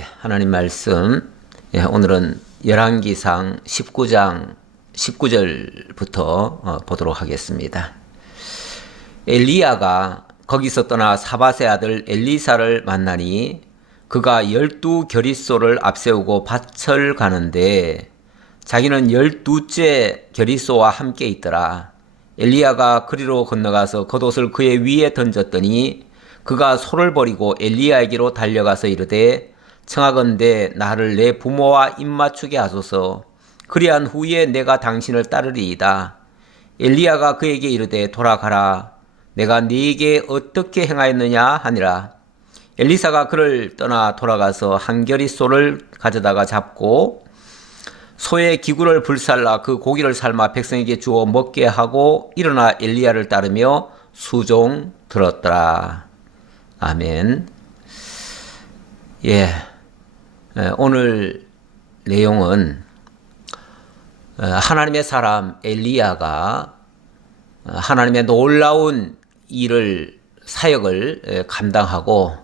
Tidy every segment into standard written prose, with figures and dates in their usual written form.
하나님 말씀. 오늘은 열왕기상 19장 19절부터 보도록 하겠습니다. 엘리야가 거기서 떠나 사밧의 아들 엘리사를 만나니 그가 12겨릿소를 앞세우고 밭을 가는데 자기는 12째 겨릿소와 함께 있더라. 엘리야가 그리로 건너가서 겉옷을 그의 위에 던졌더니 그가 소를 버리고 엘리야에게로 달려가서 이르되 청하건대 나를 내 부모와 입맞추게 하소서. 그리한 후에 내가 당신을 따르리이다. 엘리야가 그에게 이르되 돌아가라. 내가 네게 어떻게 행하였느냐 하니라. 엘리사가 그를 떠나 돌아가서 한 겨릿소를 가져다가 잡고 소의 기구를 불살라 그 고기를 삶아 백성에게 주어 먹게 하고 일어나 엘리야를 따르며 수종 들었더라. 아멘. 오늘 내용은 하나님의 사람 엘리야가 하나님의 놀라운 사역을 감당하고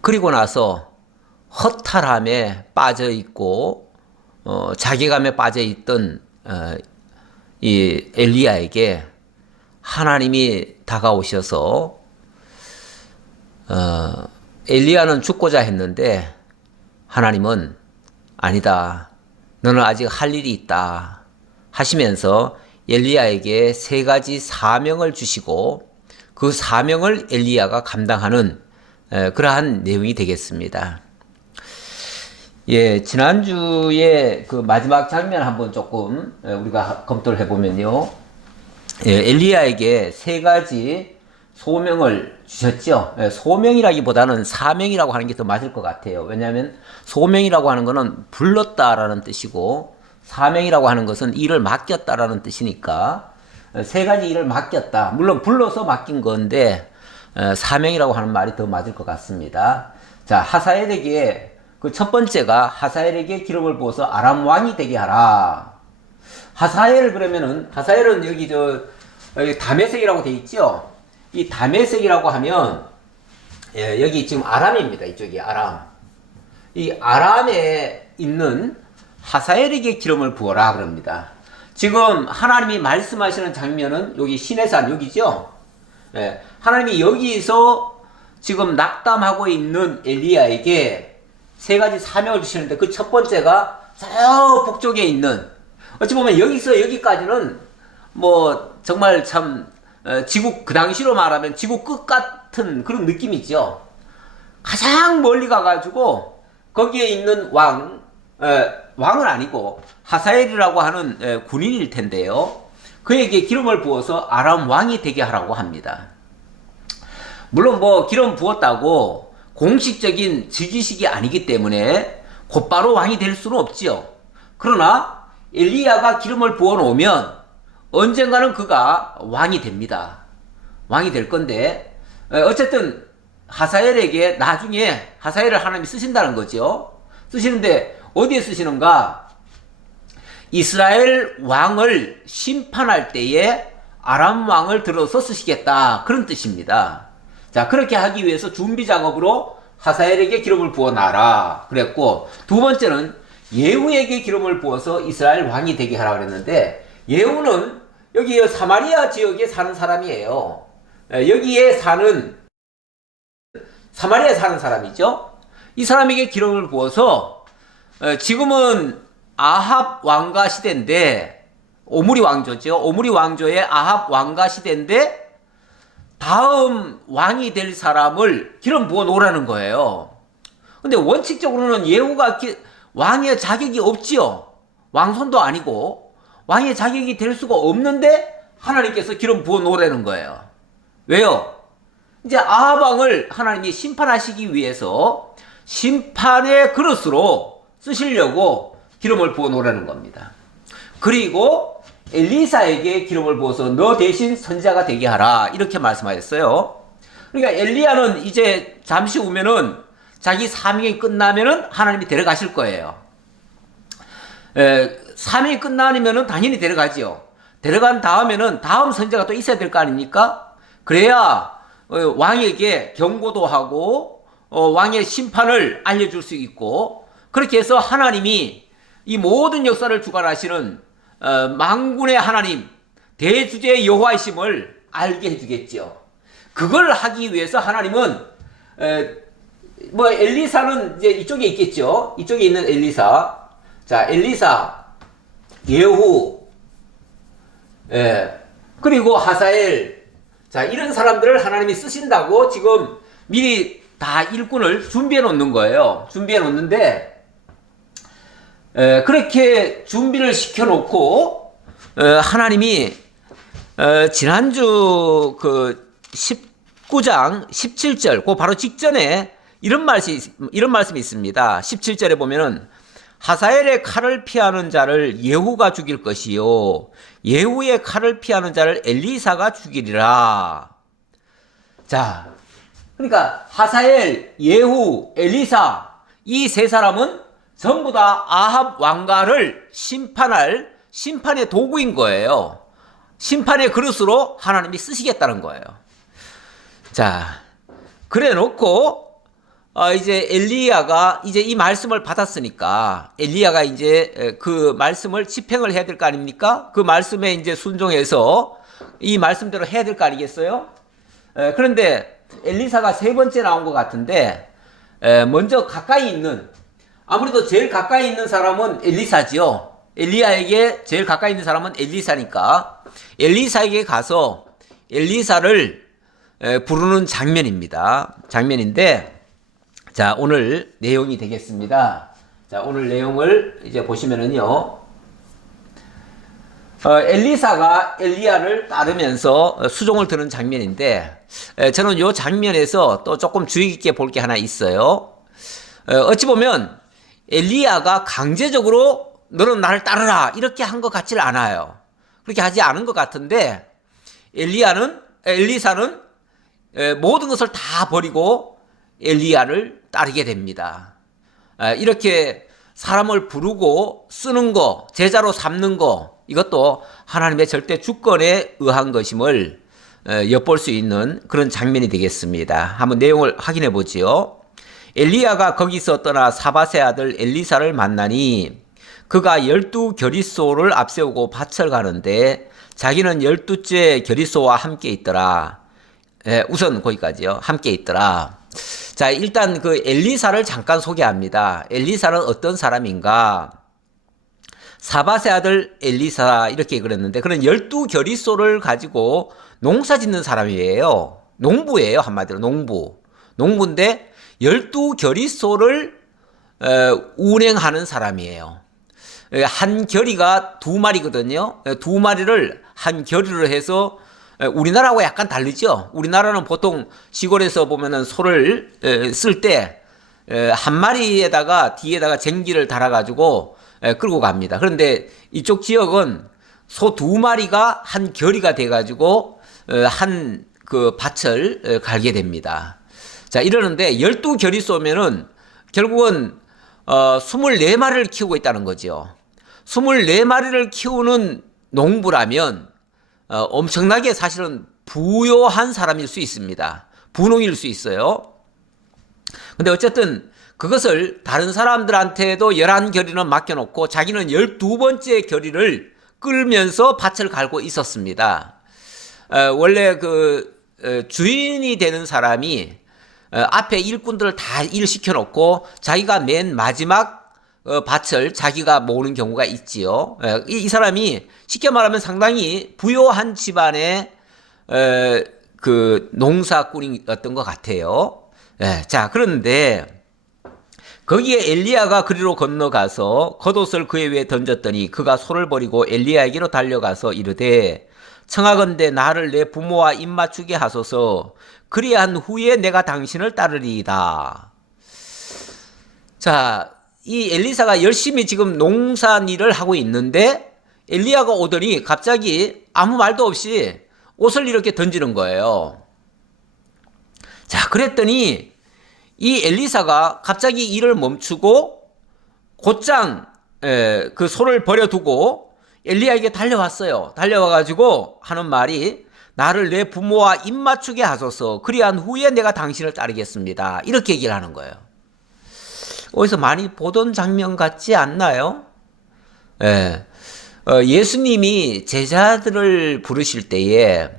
그리고 나서 허탈함에 빠져 있고 자괴감에 빠져 있던 이 엘리야에게 하나님이 다가오셔서 엘리야는 죽고자 했는데 하나님은 아니다. 너는 아직 할 일이 있다. 하시면서 엘리야에게 3가지 사명을 주시고 그 사명을 엘리야가 감당하는 그러한 내용이 되겠습니다. 지난주에 그 마지막 장면 한번 조금 우리가 검토를 해보면요. 엘리야에게 3가지 소명을 주셨죠. 소명이라기보다는 사명이라고 하는 게 더 맞을 것 같아요. 왜냐하면 소명이라고 하는 것은 불렀다라는 뜻이고 사명이라고 하는 것은 일을 맡겼다라는 뜻이니까 3가지 일을 맡겼다. 물론 불러서 맡긴 건데 사명이라고 하는 말이 더 맞을 것 같습니다. 자, 하사엘에게 그 첫 번째가 하사엘에게 기름을 부어서 아람 왕이 되게 하라. 하사엘은 여기 다메섹이라고 돼 있죠. 이 다메섹이라고 하면 여기 지금 아람입니다. 이쪽이 아람. 이 아람에 있는 하사엘에게 기름을 부어라 그럽니다. 지금 하나님이 말씀하시는 장면은 여기 시내산 여기죠. 하나님이 여기서 지금 낙담하고 있는 엘리야에게 3가지 사명을 주시는데 그 첫 번째가 저 북쪽에 있는, 어찌 보면 여기서 여기까지는 뭐 정말 참 지구, 그 당시로 말하면 지구 끝 같은 그런 느낌이죠. 가장 멀리 가가지고 거기에 있는 왕은 아니고 하사엘이라고 하는 군인일 텐데요. 그에게 기름을 부어서 아람 왕이 되게 하라고 합니다. 물론 뭐 기름 부었다고 공식적인 즉위식이 아니기 때문에 곧바로 왕이 될 수는 없지요. 그러나 엘리야가 기름을 부어 놓으면 언젠가는 그가 왕이 됩니다. 왕이 될 건데 어쨌든 하사엘에게 나중에 하사엘을 하나님이 쓰신다는 거죠. 쓰시는데 어디에 쓰시는가? 이스라엘 왕을 심판할 때에 아람 왕을 들어서 쓰시겠다. 그런 뜻입니다. 자, 그렇게 하기 위해서 준비 작업으로 하사엘에게 기름을 부어 놔라 그랬고, 두 번째는 예후에게 기름을 부어서 이스라엘 왕이 되게 하라 그랬는데, 예후는 여기 사마리아 지역에 사는 사람이에요. 여기에 사마리아에 사는 사람이죠. 이 사람에게 기름을 부어서 지금은 아합 왕가 시대인데, 오므리 왕조죠. 오므리 왕조의 아합 왕가 시대인데 다음 왕이 될 사람을 기름 부어 놓으라는 거예요. 근데 원칙적으로는 예후가 왕의 자격이 없지요. 왕손도 아니고 왕의 자격이 될 수가 없는데 하나님께서 기름 부어 놓으라는 거예요. 왜요? 이제 아합 왕을 하나님이 심판하시기 위해서 심판의 그릇으로 쓰시려고 기름을 부어 놓으라는 겁니다. 그리고 엘리사에게 기름을 부어서 너 대신 선지자가 되게 하라 이렇게 말씀하셨어요. 그러니까 엘리야는 이제 잠시 후면은 자기 사명이 끝나면은 하나님이 데려가실 거예요. 사명이 끝나면은 당연히 데려가지요. 데려간 다음에는 다음 선지자가 또 있어야 될 거 아닙니까? 그래야 왕에게 경고도 하고 왕의 심판을 알려줄 수 있고, 그렇게 해서 하나님이 이 모든 역사를 주관하시는 만군의 하나님, 대주제 여호와이심을 알게 해주겠죠. 그걸 하기 위해서 하나님은 뭐 엘리사는 이제 이쪽에 있겠죠. 이쪽에 있는 엘리사. 자, 엘리사, 예후, 그리고 하사엘. 자, 이런 사람들을 하나님이 쓰신다고 지금 미리 다 일꾼을 준비해 놓는 거예요. 준비해 놓는데, 그렇게 준비를 시켜 놓고, 하나님이, 지난주 그 19장 17절, 그 바로 직전에 이런 말씀이 있습니다. 17절에 보면은, 하사엘의 칼을 피하는 자를 예후가 죽일 것이요, 예후의 칼을 피하는 자를 엘리사가 죽이리라. 자, 그러니까 하사엘, 예후, 엘리사, 이 세 사람은 전부 다 아합 왕가를 심판할 심판의 도구인 거예요. 심판의 그릇으로 하나님이 쓰시겠다는 거예요. 자, 그래 놓고 이제 엘리야가 이제 이 말씀을 받았으니까 엘리야가 이제 그 말씀을 집행을 해야 될 거 아닙니까? 그 말씀에 이제 순종해서 이 말씀대로 해야 될 거 아니겠어요? 그런데 엘리사가 세 번째 나온 것 같은데, 먼저 가까이 있는, 아무래도 제일 가까이 있는 사람은 엘리사지요. 엘리야에게 제일 가까이 있는 사람은 엘리사니까 엘리사에게 가서 엘리사를 부르는 장면인데, 자, 오늘 내용이 되겠습니다. 자, 오늘 내용을 이제 보시면은요, 엘리사가 엘리야를 따르면서 수종을 드는 장면인데, 저는 이 장면에서 또 조금 주의 깊게 볼 게 하나 있어요. 어찌 보면 엘리야가 강제적으로 너는 나를 따르라 이렇게 한 것 같지를 않아요. 그렇게 하지 않은 것 같은데, 엘리사는 모든 것을 다 버리고 엘리야를 따르게 됩니다. 이렇게 사람을 부르고 쓰는 거, 제자로 삼는 거, 이것도 하나님의 절대 주권에 의한 것임을 엿볼 수 있는 그런 장면이 되겠습니다. 한번 내용을 확인해 보지요. 엘리야가 거기서 떠나 사밧의 아들 엘리사를 만나니 그가 12겨리소를 앞세우고 밭을 가는데 자기는 12째 겨리소와 함께 있더라. 우선 거기까지요. 함께 있더라. 자, 일단 그 엘리사를 잠깐 소개합니다. 엘리사는 어떤 사람인가? 사밧의 아들 엘리사, 이렇게 그랬는데, 그런 12겨리소를 가지고 농사 짓는 사람이에요. 농부예요, 한마디로. 농부인데 12겨리소를 운행하는 사람이에요. 한 겨리가 2마리거든요. 2마리를 한 겨리로 해서, 우리나라하고 약간 다르죠. 우리나라는 보통 시골에서 보면은 소를 쓸 때 한 마리에다가 뒤에다가 쟁기를 달아가지고 끌고 갑니다. 그런데 이쪽 지역은 소 2마리가 한 겨리가 돼가지고 한 그 밭을 갈게 됩니다. 자, 이러는데 12겨리 쏘면은 결국은 24마리를 키우고 있다는 거죠. 24마리를 키우는 농부라면 엄청나게 사실은 부유한 사람일 수 있습니다. 분홍일 수 있어요. 근데 어쨌든 그것을 다른 사람들한테도 11겨리는 맡겨놓고 자기는 12번째 겨리를 끌면서 밭을 갈고 있었습니다. 원래 그 주인이 되는 사람이 앞에 일꾼들을 다 일시켜놓고 자기가 맨 마지막 밭을 자기가 모으는 경우가 있지요. 이 사람이 쉽게 말하면 상당히 부유한 집안의 그 농사꾼이었던 것 같아요. 자, 그런데 거기에 엘리야가 그리로 건너가서 겉옷을 그의 위에 던졌더니 그가 소를 버리고 엘리야에게로 달려가서 이르되 청하건대 나를 내 부모와 입맞추게 하소서. 그리한 후에 내가 당신을 따르리이다. 자, 이 엘리사가 열심히 지금 농사일을 하고 있는데 엘리야가 오더니 갑자기 아무 말도 없이 옷을 이렇게 던지는 거예요. 자, 그랬더니 이 엘리사가 갑자기 일을 멈추고 곧장 그 소를 버려두고 엘리야에게 달려왔어요. 달려와가지고 하는 말이 나를 내 부모와 입맞추게 하소서. 그리한 후에 내가 당신을 따르겠습니다. 이렇게 얘기를 하는 거예요. 어디서 많이 보던 장면 같지 않나요? 예. 예수님이 제자들을 부르실 때에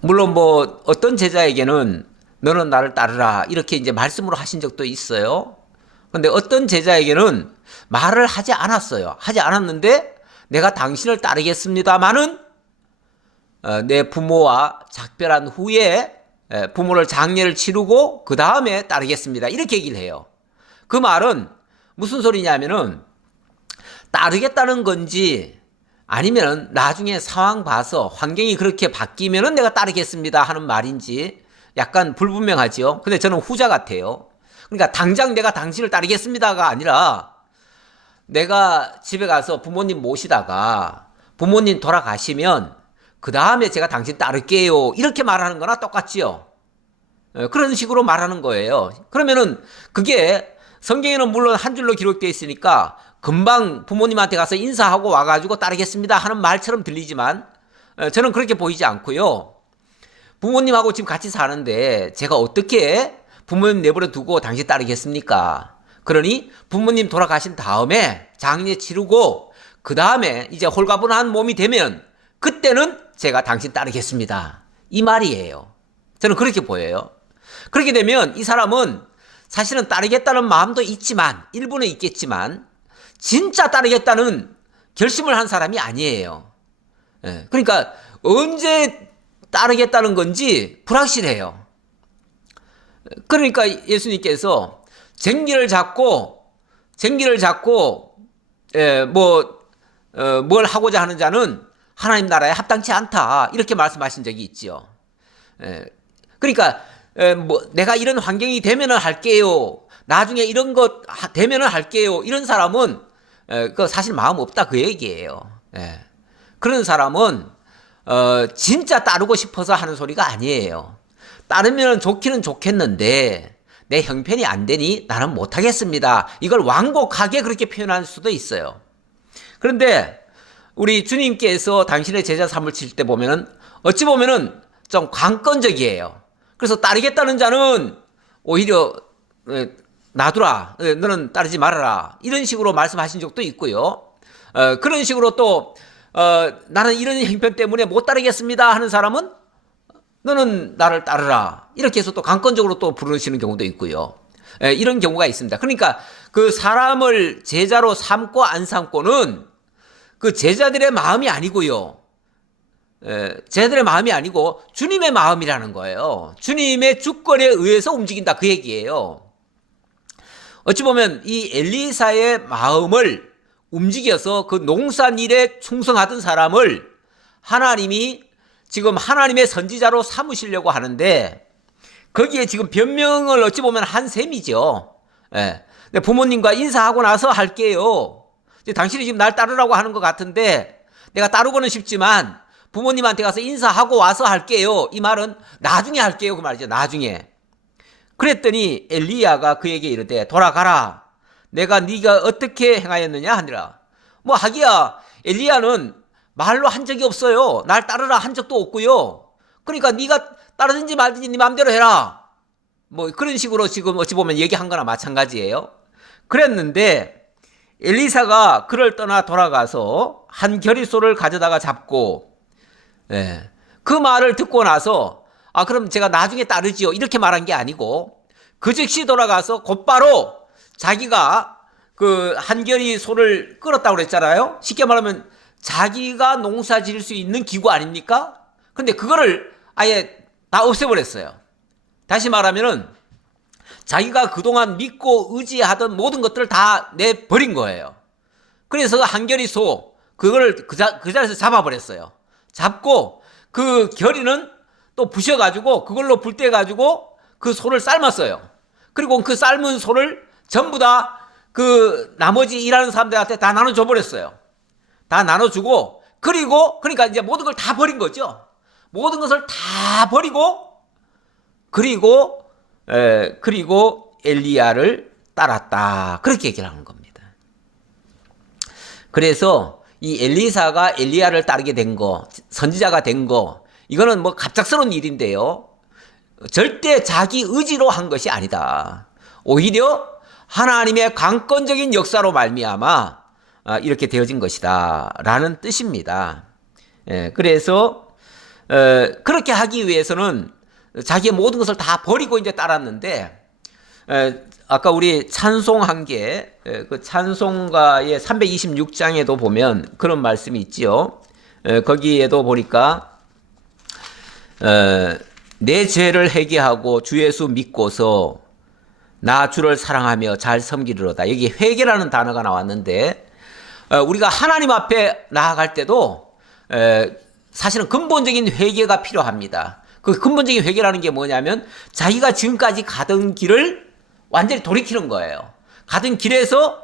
물론 뭐 어떤 제자에게는 너는 나를 따르라 이렇게 이제 말씀으로 하신 적도 있어요. 근데 어떤 제자에게는 말을 하지 않았어요. 하지 않았는데 내가 당신을 따르겠습니다마는 내 부모와 작별한 후에 부모를 장례를 치르고 그 다음에 따르겠습니다. 이렇게 얘기를 해요. 그 말은 무슨 소리냐면은 따르겠다는 건지 아니면 나중에 상황 봐서 환경이 그렇게 바뀌면은 내가 따르겠습니다 하는 말인지 약간 불분명하지요. 근데 저는 후자 같아요. 그러니까 당장 내가 당신을 따르겠습니다가 아니라 내가 집에 가서 부모님 모시다가 부모님 돌아가시면 그 다음에 제가 당신 따를게요. 이렇게 말하는 거나 똑같지요. 그런 식으로 말하는 거예요. 그러면은 그게 성경에는 물론 한 줄로 기록되어 있으니까 금방 부모님한테 가서 인사하고 와가지고 따르겠습니다 하는 말처럼 들리지만 저는 그렇게 보이지 않고요. 부모님하고 지금 같이 사는데 제가 어떻게 부모님 내버려 두고 당신 따르겠습니까? 그러니 부모님 돌아가신 다음에 장례 치르고 그 다음에 이제 홀가분한 몸이 되면 그때는 제가 당신 따르겠습니다. 이 말이에요. 저는 그렇게 보여요. 그렇게 되면 이 사람은 사실은 따르겠다는 마음도 있지만 일부는 있겠지만 진짜 따르겠다는 결심을 한 사람이 아니에요. 그러니까 언제 따르겠다는 건지 불확실해요. 그러니까 예수님께서 쟁기를 잡고 뭘 하고자 하는 자는 하나님 나라에 합당치 않다 이렇게 말씀하신 적이 있지요. 그러니까 내가 이런 환경이 되면은 할게요. 나중에 이런 것 되면은 할게요. 이런 사람은 그 사실 마음 없다 그 얘기예요. 그런 사람은 진짜 따르고 싶어서 하는 소리가 아니에요. 따르면 좋기는 좋겠는데 내 형편이 안 되니 나는 못하겠습니다. 이걸 완곡하게 그렇게 표현할 수도 있어요. 그런데 우리 주님께서 당신의 제자 삼을 칠 때 보면은 어찌 보면은 좀 강권적이에요. 그래서 따르겠다는 자는 오히려 놔두라, 너는 따르지 말아라 이런 식으로 말씀하신 적도 있고요. 그런 식으로 또 나는 이런 형편 때문에 못 따르겠습니다 하는 사람은 너는 나를 따르라 이렇게 해서 또 강권적으로 또 부르시는 경우도 있고요. 이런 경우가 있습니다. 그러니까 그 사람을 제자로 삼고 안 삼고는 그 제자들의 마음이 아니고요. 제자들의 마음이 아니고 주님의 마음이라는 거예요. 주님의 주권에 의해서 움직인다 그 얘기예요. 어찌 보면 이 엘리사의 마음을 움직여서 그 농산일에 충성하던 사람을 하나님이 지금 하나님의 선지자로 삼으시려고 하는데 거기에 지금 변명을 어찌 보면 한 셈이죠. 부모님과 인사하고 나서 할게요. 당신이 지금 날 따르라고 하는 것 같은데 내가 따르고는 싶지만 부모님한테 가서 인사하고 와서 할게요. 이 말은 나중에 할게요. 그 말이죠. 나중에. 그랬더니 엘리야가 그에게 이르되 돌아가라. 내가 네가 어떻게 행하였느냐 하니라. 뭐 하기야 엘리야는 말로 한 적이 없어요. 날 따르라 한 적도 없고요. 그러니까 네가 따르든지 말든지 네 마음대로 해라. 뭐 그런 식으로 지금 어찌 보면 얘기한 거나 마찬가지예요. 그랬는데 엘리사가 그를 떠나 돌아가서 한 겨리소를 가져다가 잡고 그 말을 듣고 나서 그럼 제가 나중에 따르지요 이렇게 말한 게 아니고 그 즉시 돌아가서 곧바로 자기가 그 한결이 소를 끌었다고 그랬잖아요. 쉽게 말하면 자기가 농사 지을 수 있는 기구 아닙니까? 근데 그거를 아예 다 없애버렸어요. 다시 말하면은 자기가 그동안 믿고 의지하던 모든 것들을 다 내버린 거예요. 그래서 한결이 소 그거를 그 자리에서 잡아버렸어요. 잡고 그 결이는 또 부셔가지고 그걸로 불 떼가지고 그 소를 삶았어요. 그리고 그 삶은 소를 전부 다 그 나머지 일하는 사람들한테 다 나눠줘 버렸어요. 다 나눠주고 그러니까 이제 모든 걸 다 버린 거죠. 모든 것을 다 버리고 그리고 엘리야를 따랐다. 그렇게 얘기를 하는 겁니다. 그래서 이 엘리사가 엘리야를 따르게 된 거, 선지자가 된 거, 이거는 뭐 갑작스러운 일인데요. 절대 자기 의지로 한 것이 아니다. 오히려 하나님의 강권적인 역사로 말미암아 이렇게 되어진 것이다 라는 뜻입니다. 그래서 그렇게 하기 위해서는 자기의 모든 것을 다 버리고 이제 따랐는데, 아까 우리 찬송한 게, 그 찬송가의 326장에도 보면 그런 말씀이 있지요. 거기에도 보니까, 내 죄를 회개하고 주 예수 믿고서 나 주를 사랑하며 잘 섬기리로다. 여기 회개라는 단어가 나왔는데, 우리가 하나님 앞에 나아갈 때도 사실은 근본적인 회개가 필요합니다. 그 근본적인 회개라는 게 뭐냐면 자기가 지금까지 가던 길을 완전히 돌이키는 거예요. 가던 길에서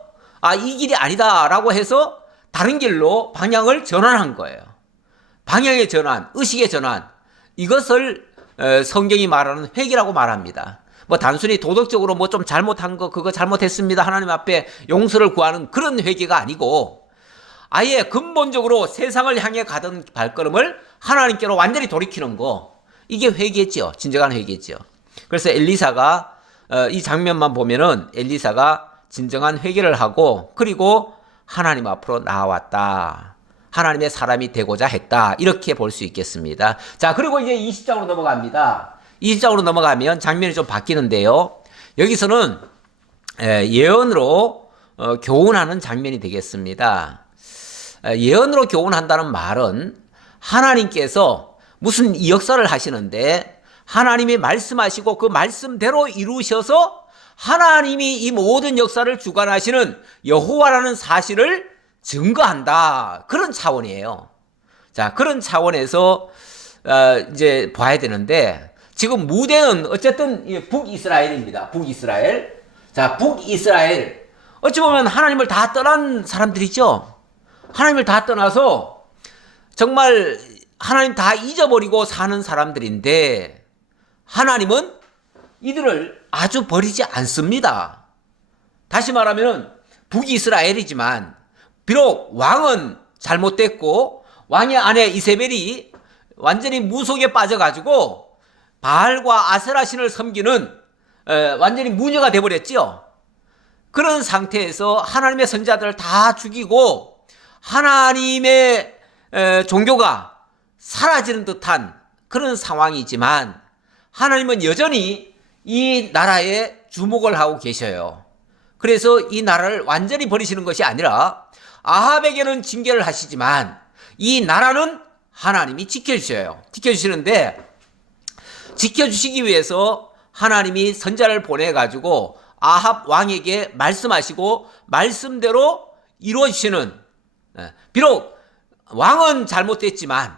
이 길이 아니다라고 해서 다른 길로 방향을 전환한 거예요. 방향의 전환, 의식의 전환, 이것을 성경이 말하는 회개라고 말합니다. 뭐 단순히 도덕적으로 뭐 좀 잘못한 거, 그거 잘못했습니다, 하나님 앞에 용서를 구하는 그런 회개가 아니고, 아예 근본적으로 세상을 향해 가던 발걸음을 하나님께로 완전히 돌이키는 거, 이게 회개죠. 진정한 회개죠. 그래서 엘리사가 이 장면만 보면은 엘리사가 진정한 회개를 하고, 그리고 하나님 앞으로 나왔다. 하나님의 사람이 되고자 했다. 이렇게 볼 수 있겠습니다. 자, 그리고 이제 20장으로 넘어갑니다. 20장으로 넘어가면 장면이 좀 바뀌는데요. 여기서는 예언으로 교훈하는 장면이 되겠습니다. 예언으로 교훈한다는 말은 하나님께서 무슨 역사를 하시는데 하나님이 말씀하시고 그 말씀대로 이루셔서 하나님이 이 모든 역사를 주관하시는 여호와라는 사실을 증거한다. 그런 차원이에요. 자, 그런 차원에서 이제 봐야 되는데, 지금 무대는 어쨌든 북이스라엘입니다. 북이스라엘. 자, 북이스라엘. 어찌 보면 하나님을 다 떠난 사람들이죠. 하나님을 다 떠나서 정말 하나님 다 잊어버리고 사는 사람들인데, 하나님은 이들을 아주 버리지 않습니다. 다시 말하면 북이스라엘이지만 비록 왕은 잘못됐고 왕의 아내 이세벨이 완전히 무속에 빠져가지고 바알과 아세라 신을 섬기는 완전히 무녀가 돼버렸죠. 그런 상태에서 하나님의 선자들을 다 죽이고 하나님의 종교가 사라지는 듯한 그런 상황이지만, 하나님은 여전히 이 나라에 주목을 하고 계셔요. 그래서 이 나라를 완전히 버리시는 것이 아니라 아합에게는 징계를 하시지만 이 나라는 하나님이 지켜주셔요. 지켜주시는데, 지켜주시기 위해서 하나님이 선자를 보내가지고 아합 왕에게 말씀하시고 말씀대로 이루어지시는, 비록 왕은 잘못됐지만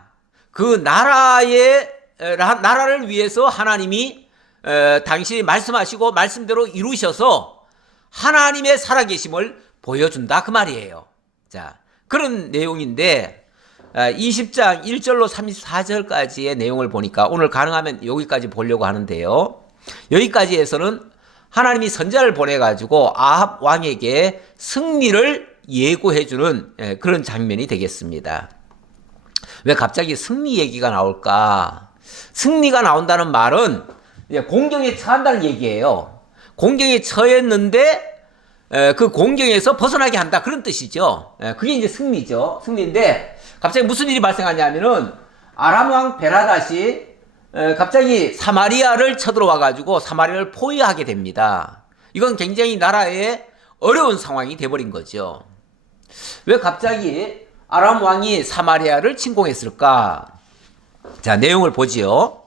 그 나라를 위해서 하나님이 당신이 말씀하시고 말씀대로 이루셔서 하나님의 살아계심을 보여준다, 그 말이에요. 자, 그런 내용인데 20장 1절로 34절까지의 내용을 보니까 오늘 가능하면 여기까지 보려고 하는데요. 여기까지에서는 하나님이 선자를 보내가지고 아합 왕에게 승리를 예고해주는 그런 장면이 되겠습니다. 왜 갑자기 승리 얘기가 나올까? 승리가 나온다는 말은 공경에 처한다는 얘기예요. 공경에 처했는데 그 공경에서 벗어나게 한다, 그런 뜻이죠. 그게 이제 승리죠. 승리인데 갑자기 무슨 일이 발생하냐면은 아람 왕 베라닷이 갑자기 사마리아를 쳐들어와 가지고 사마리아를 포위하게 됩니다. 이건 굉장히 나라에 어려운 상황이 돼버린 거죠. 왜 갑자기 아람 왕이 사마리아를 침공했을까? 자, 내용을 보지요.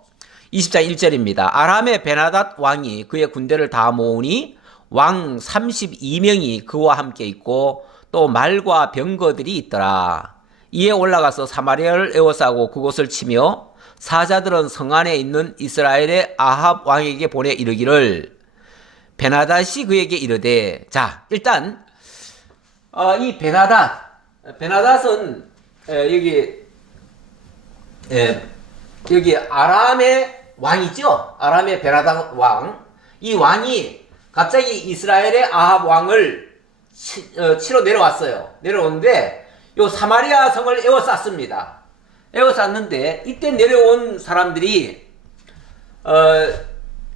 20장 1절입니다. 아람의 베나닷 왕이 그의 군대를 다 모으니 왕 32명이 그와 함께 있고 또 말과 병거들이 있더라. 이에 올라가서 사마리아를 에워싸고 그곳을 치며 사자들은 성 안에 있는 이스라엘의 아합 왕에게 보내 이르기를, 베나닷이 그에게 이르되, 자, 일단 이 베나닷은 여기 아람의 왕이죠. 아람의 베나닷 왕. 이 왕이 갑자기 이스라엘의 아합 왕을 치러 내려왔어요. 내려오는데 요 사마리아 성을 에워쌌습니다. 에워쌌는데 이때 내려온 사람들이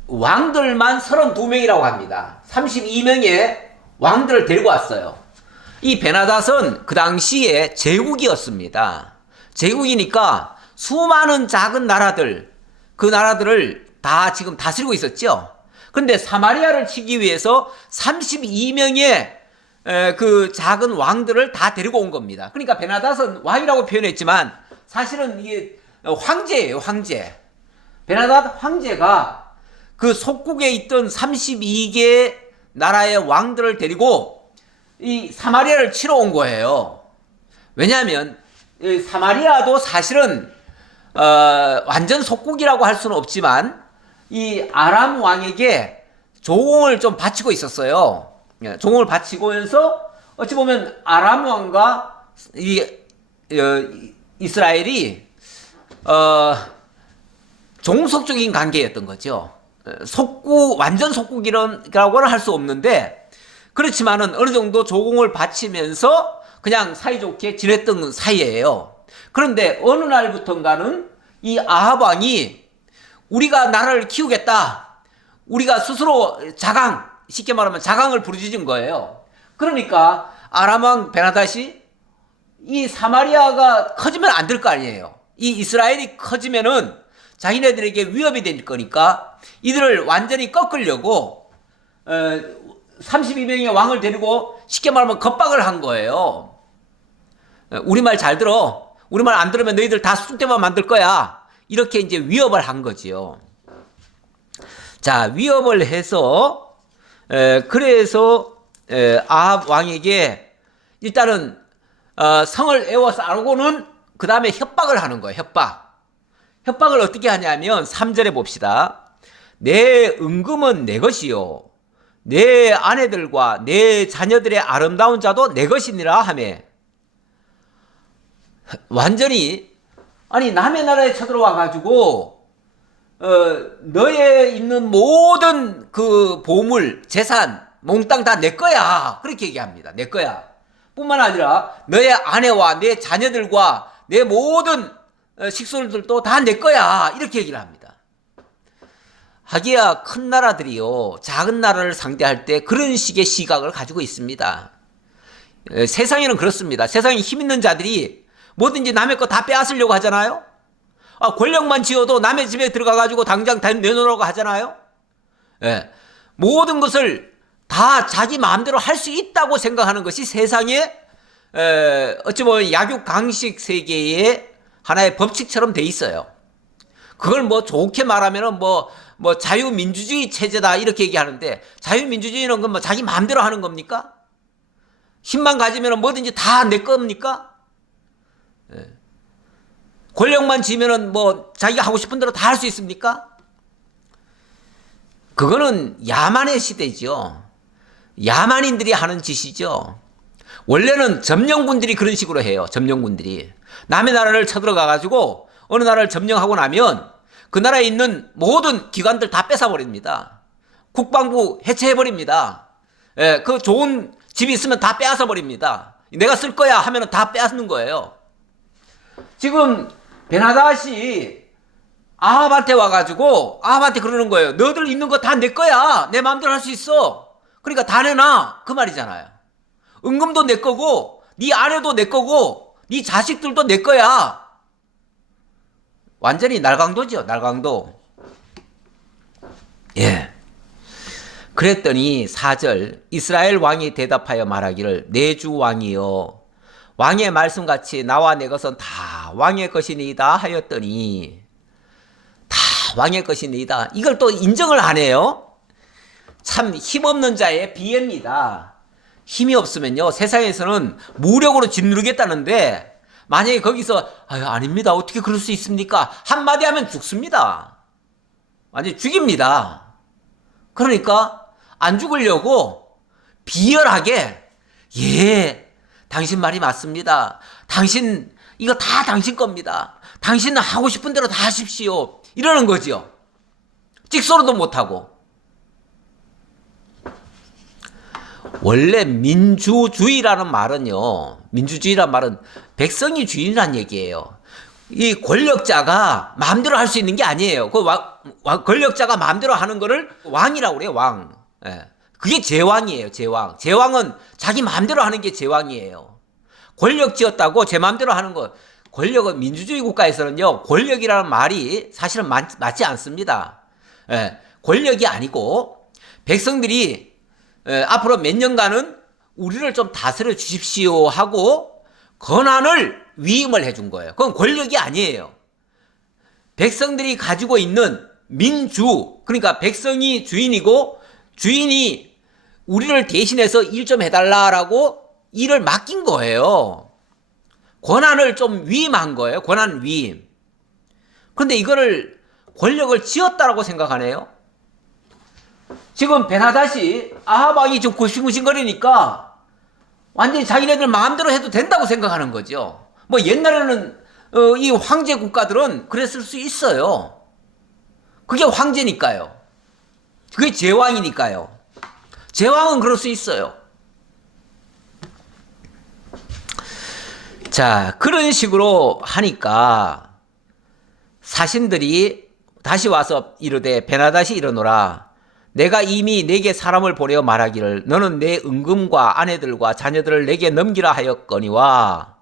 왕들만 32명이라고 합니다. 32명의 왕들을 데리고 왔어요. 이 베나닷은 그 당시에 제국이었습니다. 제국이니까 수많은 작은 나라들, 그 나라들을 다 지금 다스리고 있었죠. 그런데 사마리아를 치기 위해서 32명의 그 작은 왕들을 다 데리고 온 겁니다. 그러니까 베나닷은 왕이라고 표현했지만 사실은 이게 황제예요, 황제. 베나닷 황제가 그 속국에 있던 32개 나라의 왕들을 데리고 이 사마리아를 치러 온 거예요. 왜냐하면 사마리아도 사실은 완전 속국이라고 할 수는 없지만 이 아람 왕에게 조공을 좀 바치고 있었어요. 조공을 바치고면서 어찌 보면 아람 왕과 이스라엘이 종속적인 관계였던 거죠. 속국, 완전 속국이라고는 할 수 없는데, 그렇지만은 어느 정도 조공을 바치면서 그냥 사이좋게 지냈던 사이예요. 그런데 어느 날부턴가는 이 아합 왕이 우리가 나라를 키우겠다. 우리가 스스로 자강, 쉽게 말하면 자강을 부르짖은 거예요. 그러니까 아람 왕 베나닷이 이 사마리아가 커지면 안 될 거 아니에요. 이 이스라엘이 커지면은 자기네들에게 위협이 될 거니까 이들을 완전히 꺾으려고 32명의 왕을 데리고 쉽게 말하면 겁박을 한 거예요. 우리 말 잘 들어. 우리 말 안 들으면 너희들 다 쑥대만 만들 거야. 이렇게 이제 위협을 한 거지요. 자, 위협을 해서 그래서 아합 왕에게 일단은 성을 에워싸고는 그 다음에 협박을 하는 거예요. 협박을 어떻게 하냐면 3절에 봅시다. 내 은금은 내 것이요 내 아내들과 내 자녀들의 아름다운 자도 내 것이니라 하며, 완전히 아니 남의 나라에 쳐들어와 가지고 너의 있는 모든 그 보물, 재산, 몽땅 다 내 거야. 그렇게 얘기합니다. 내 거야. 뿐만 아니라 너의 아내와 내 자녀들과 내 모든 식솔들도 다 내 거야. 이렇게 얘기를 합니다. 하기야 큰 나라들이요 작은 나라를 상대할 때 그런 식의 시각을 가지고 있습니다. 세상에는 그렇습니다. 세상에 힘 있는 자들이 뭐든지 남의 거 다 빼앗으려고 하잖아요. 권력만 쥐어도 남의 집에 들어가가지고 당장 다 내놓으라고 하잖아요. 모든 것을 다 자기 마음대로 할 수 있다고 생각하는 것이 세상에 어찌 보면 약육강식 세계의 하나의 법칙처럼 돼 있어요. 그걸 뭐 좋게 말하면은 뭐 자유민주주의 체제다 이렇게 얘기하는데, 자유민주주의는 뭐 자기 마음대로 하는 겁니까? 힘만 가지면은 뭐든지 다 내 겁니까? 권력만 쥐면은 뭐 자기가 하고 싶은 대로 다 할 수 있습니까? 그거는 야만의 시대죠. 야만인들이 하는 짓이죠. 원래는 점령군들이 그런 식으로 해요. 점령군들이 남의 나라를 쳐들어가 가지고 어느 나라를 점령하고 나면 그 나라에 있는 모든 기관들 다 뺏어버립니다. 국방부 해체해버립니다. 그 좋은 집이 있으면 다 빼앗아버립니다. 내가 쓸 거야 하면은 다 빼앗는 거예요. 지금 베나닷이 아합한테 와가지고 아합한테 그러는 거예요. 너들 있는 거 다 내 거야. 내 마음대로 할 수 있어. 그러니까 다 내놔. 그 말이잖아요. 은금도 내 거고 네 아내도 내 거고 네 자식들도 내 거야. 완전히 날강도죠. 날강도. 예. 그랬더니 4절 이스라엘 왕이 대답하여 말하기를 내 주 왕이여 왕의 말씀같이 나와 내 것은 다 왕의 것이니이다 하였더니, 다 왕의 것이니이다. 이걸 또 인정을 안 해요. 참 힘없는 자의 비애입니다. 힘이 없으면요 세상에서는 무력으로 짓누르겠다는데, 만약에 거기서 아닙니다 어떻게 그럴 수 있습니까 한마디 하면 죽습니다. 완전히 죽입니다. 그러니까 안 죽으려고 비열하게 당신 말이 맞습니다. 당신 이거 다 당신 겁니다. 당신은 하고 싶은 대로 다 하십시오. 이러는 거죠. 찍소리도 못하고. 원래 민주주의라는 말은요, 민주주의란 말은 백성이 주인이란 얘기예요. 이 권력자가 마음대로 할 수 있는 게 아니에요. 그 권력자가 마음대로 하는 거를 왕이라고 그래요, 왕. 예. 그게 제왕이에요, 제왕. 제왕은 자기 마음대로 하는 게 제왕이에요. 권력 쥐었다고 제 마음대로 하는 거. 권력은 민주주의 국가에서는요, 권력이라는 말이 사실은 맞지 않습니다. 예. 권력이 아니고 백성들이 앞으로 몇 년간은 우리를 좀 다스려 주십시오 하고 권한을 위임을 해준 거예요. 그건 권력이 아니에요. 백성들이 가지고 있는 민주, 그러니까 백성이 주인이고 주인이 우리를 대신해서 일 좀 해달라라고 일을 맡긴 거예요. 권한을 좀 위임한 거예요. 권한 위임. 그런데 이거를 권력을 쥐었다라고 생각하네요. 지금 베나다시 아합 왕이 좀 굴신굴신거리니까 완전히 자기네들 마음대로 해도 된다고 생각하는 거죠. 뭐 옛날에는 이 황제 국가들은 그랬을 수 있어요. 그게 황제니까요. 그게 제왕이니까요. 제왕은 그럴 수 있어요. 자, 그런 식으로 하니까 사신들이 다시 와서 이르되 베나다시 일어노라. 내가 이미 내게 사람을 보내어 말하기를 너는 내 은금과 아내들과 자녀들을 내게 넘기라 하였거니와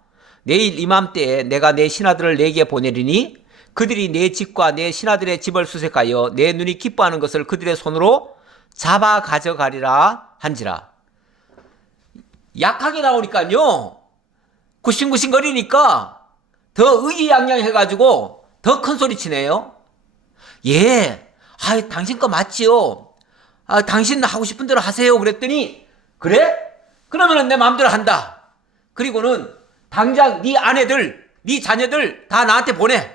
내일 이맘때에 내가 내 신하들을 내게 보내리니 그들이 내 집과 내 신하들의 집을 수색하여 내 눈이 기뻐하는 것을 그들의 손으로 잡아 가져가리라 한지라. 약하게 나오니까요, 굿싱굿싱거리니까 더 의기양양해가지고 더 큰 소리 치네요. 예, 당신 거 맞지요? 당신 하고 싶은 대로 하세요. 그랬더니 그래? 그러면은 내 마음대로 한다. 그리고는 당장 네 아내들, 네 자녀들 다 나한테 보내.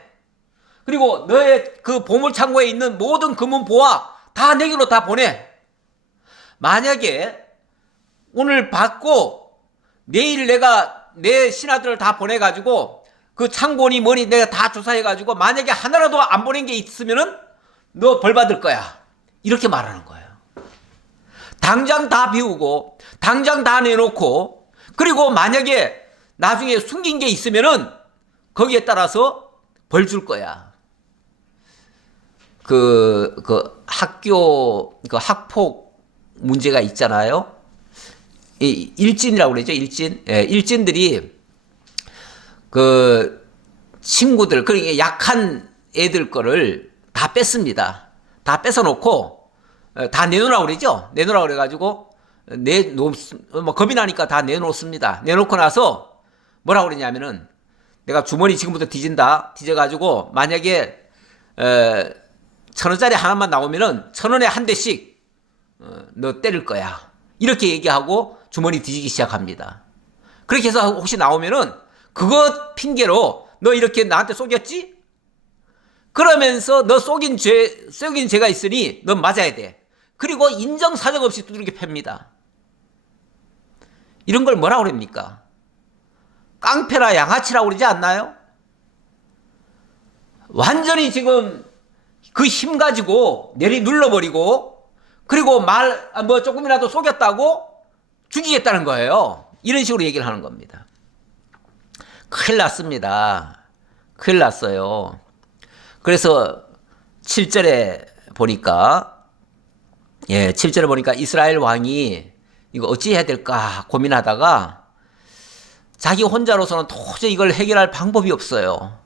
그리고 너의 그 보물창고에 있는 모든 금은보화 다 내게로 다 보내. 만약에 오늘 받고 내일 내가 내 신하들을 다 보내가지고 그 창고니 뭐니 내가 다 조사해가지고 만약에 하나라도 안 보낸 게 있으면은 너 벌 받을 거야. 이렇게 말하는 거예요. 당장 다 비우고 당장 다 내놓고 그리고 만약에 나중에 숨긴 게 있으면은 거기에 따라서 벌 줄 거야. 학교 학폭 문제가 있잖아요. 일진이라고 그러죠. 일진. 예, 일진들이 친구들, 그러니까 약한 애들 거를 다 뺐습니다. 다 뺏어 놓고 다 내놓으라고 그러죠. 내놓으라고 그래가지고 겁이 나니까 다 내놓습니다. 내놓고 나서 뭐라고 그러냐면은 내가 주머니 지금부터 뒤진다. 뒤져가지고 만약에 1,000원짜리 하나만 나오면은 1,000원에 한 대씩 너 때릴 거야. 이렇게 얘기하고 주머니 뒤지기 시작합니다. 그렇게 해서 혹시 나오면은 그것 핑계로 너 이렇게 나한테 속였지? 그러면서 너 속인 죄가 있으니 넌 맞아야 돼. 그리고 인정사정 없이 두들겨 팹니다. 이런 걸 뭐라고 그럽니까? 깡패나 양아치라고 그러지 않나요? 완전히 지금 그 힘 가지고 내리 눌러버리고 그리고 조금이라도 속였다고 죽이겠다는 거예요. 이런 식으로 얘기를 하는 겁니다. 큰일 났습니다. 큰일 났어요. 그래서 7절에 보니까 7절에 보니까 이스라엘 왕이 이거 어찌 해야 될까 고민하다가 자기 혼자로서는 도저히 이걸 해결할 방법이 없어요.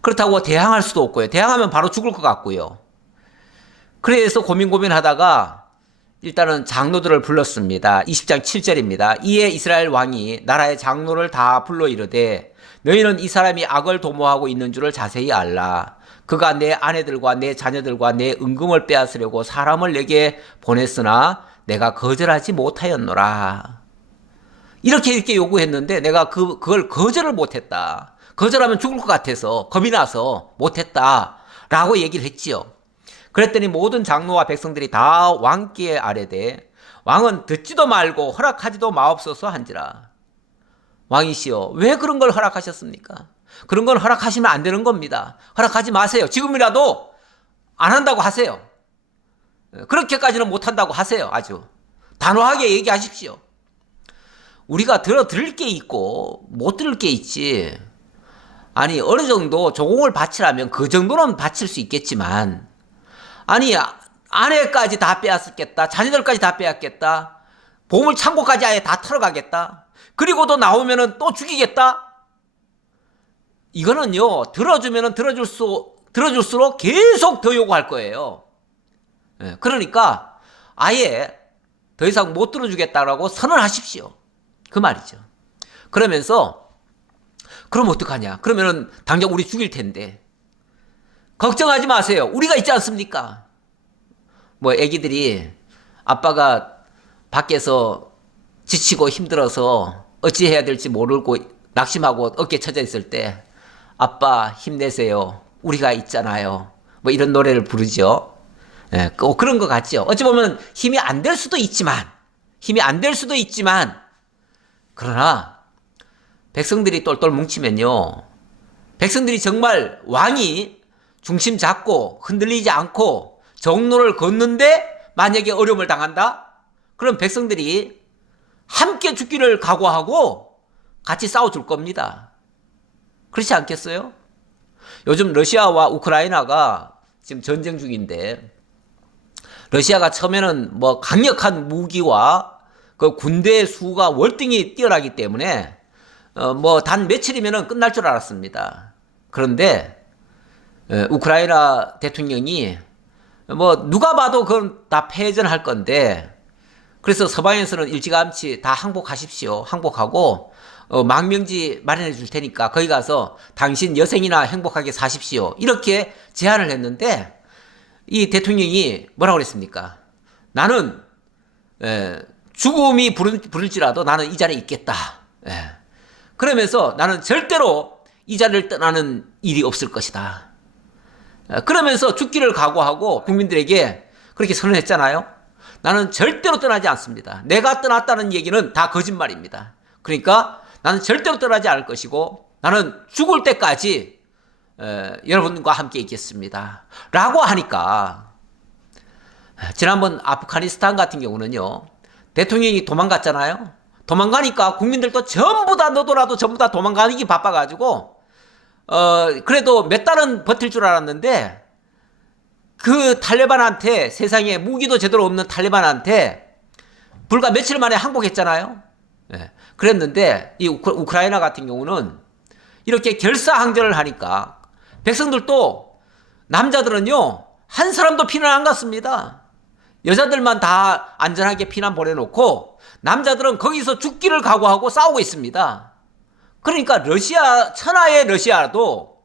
그렇다고 대항할 수도 없고요. 대항하면 바로 죽을 것 같고요. 그래서 고민하다가 일단은 장로들을 불렀습니다. 20장 7절입니다. 이에 이스라엘 왕이 나라의 장로를 다 불러 이르되 너희는 이 사람이 악을 도모하고 있는 줄을 자세히 알라. 그가 내 아내들과 내 자녀들과 내 은금을 빼앗으려고 사람을 내게 보냈으나 내가 거절하지 못하였노라. 이렇게 요구했는데 내가 그걸 거절을 못했다. 거절하면 죽을 것 같아서 겁이 나서 못했다 라고 얘기를 했지요. 그랬더니 모든 장로와 백성들이 다 왕께 아뢰되 왕은 듣지도 말고 허락하지도 마옵소서 한지라. 왕이시여 왜 그런 걸 허락하셨습니까? 그런 걸 허락하시면 안 되는 겁니다. 허락하지 마세요. 지금이라도 안 한다고 하세요. 그렇게까지는 못한다고 하세요. 아주 단호하게 얘기하십시오. 우리가 들을 게 있고 못 들을 게 있지. 아니 어느 정도 조공을 바치라면 그 정도는 바칠 수 있겠지만, 아니 아내까지 다 빼앗겠다, 자녀들까지 다 빼앗겠다, 보물 창고까지 아예 다 털어가겠다, 그리고도 나오면은 또 죽이겠다. 이거는요, 들어주면은 들어줄수록 계속 더 요구할 거예요. 그러니까 아예 더 이상 못 들어주겠다라고 선언하십시오. 그 말이죠. 그러면서 그럼 어떡하냐? 그러면은 당장 우리 죽일 텐데. 걱정하지 마세요. 우리가 있지 않습니까? 뭐 애기들이 아빠가 밖에서 지치고 힘들어서 어찌해야 될지 모르고 낙심하고 어깨 쳐져 있을 때 아빠 힘내세요. 우리가 있잖아요. 뭐 이런 노래를 부르죠. 예, 그런 것 같죠. 어찌 보면 힘이 안 될 수도 있지만 그러나 백성들이 똘똘 뭉치면요, 백성들이 정말 왕이 중심 잡고 흔들리지 않고 정로를 걷는데 만약에 어려움을 당한다? 그럼 백성들이 함께 죽기를 각오하고 같이 싸워줄 겁니다. 그렇지 않겠어요? 요즘 러시아와 우크라이나가 지금 전쟁 중인데, 러시아가 처음에는 뭐 강력한 무기와 그 군대의 수가 월등히 뛰어나기 때문에 뭐 단 며칠이면 끝날 줄 알았습니다. 그런데 우크라이나 대통령이 뭐 누가 봐도 그건 다 패전할 건데, 그래서 서방에서는 일찌감치 다 항복하십시오. 항복하고 망명지 마련해 줄 테니까 거기 가서 당신 여생이나 행복하게 사십시오. 이렇게 제안을 했는데 이 대통령이 뭐라고 그랬습니까? 나는 죽음이 부를지라도 나는 이 자리에 있겠다. 그러면서 나는 절대로 이 자리를 떠나는 일이 없을 것이다. 그러면서 죽기를 각오하고 국민들에게 그렇게 선언했잖아요. 나는 절대로 떠나지 않습니다. 내가 떠났다는 얘기는 다 거짓말입니다. 그러니까 나는 절대로 떠나지 않을 것이고 나는 죽을 때까지 여러분과 함께 있겠습니다. 라고 하니까, 지난번 아프가니스탄 같은 경우는요, 대통령이 도망갔잖아요. 도망가니까 국민들도 전부 다 너도라도 전부 다 도망가기 바빠가지고 그래도 몇 달은 버틸 줄 알았는데 그 탈레반한테, 세상에 무기도 제대로 없는 탈레반한테 불과 며칠 만에 항복했잖아요. 그랬는데 이 우크라이나 같은 경우는 이렇게 결사항전을 하니까 백성들도, 남자들은요 한 사람도 피난 안 갔습니다. 여자들만 다 안전하게 피난 보내놓고 남자들은 거기서 죽기를 각오하고 싸우고 있습니다. 그러니까 천하의 러시아도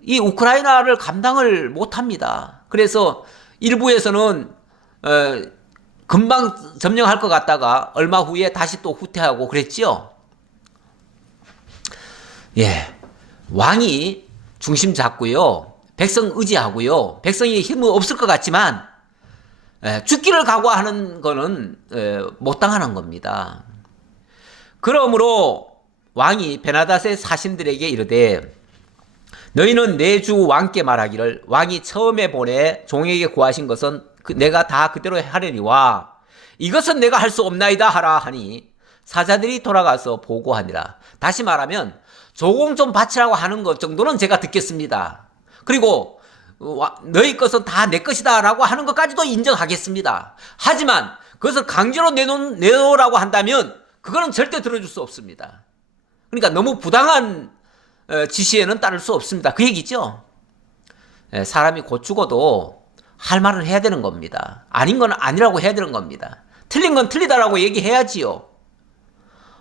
이 우크라이나를 감당을 못합니다. 그래서 일부에서는 금방 점령할 것 같다가 얼마 후에 다시 또 후퇴하고 그랬죠. 왕이 중심 잡고요, 백성 의지하고요, 백성이 힘은 없을 것 같지만 죽기를 각오하는 거는 못 당하는 겁니다. 그러므로 왕이 베나닷의 사신들에게 이르되, 너희는 내 주 왕께 말하기를, 왕이 처음에 보내 종에게 구하신 것은 내가 다 그대로 하려니와 이것은 내가 할 수 없나이다 하라 하니 사자들이 돌아가서 보고하니라. 다시 말하면 조공 좀 바치라고 하는 것 정도는 제가 듣겠습니다. 그리고 너희 것은 다 내 것이다 라고 하는 것까지도 인정하겠습니다. 하지만 그것을 강제로 내놓으라고 한다면 그거는 절대 들어줄 수 없습니다. 그러니까 너무 부당한 지시에는 따를 수 없습니다. 그 얘기죠. 사람이 곧 죽어도 할 말을 해야 되는 겁니다. 아닌 건 아니라고 해야 되는 겁니다. 틀린 건 틀리다라고 얘기해야지요.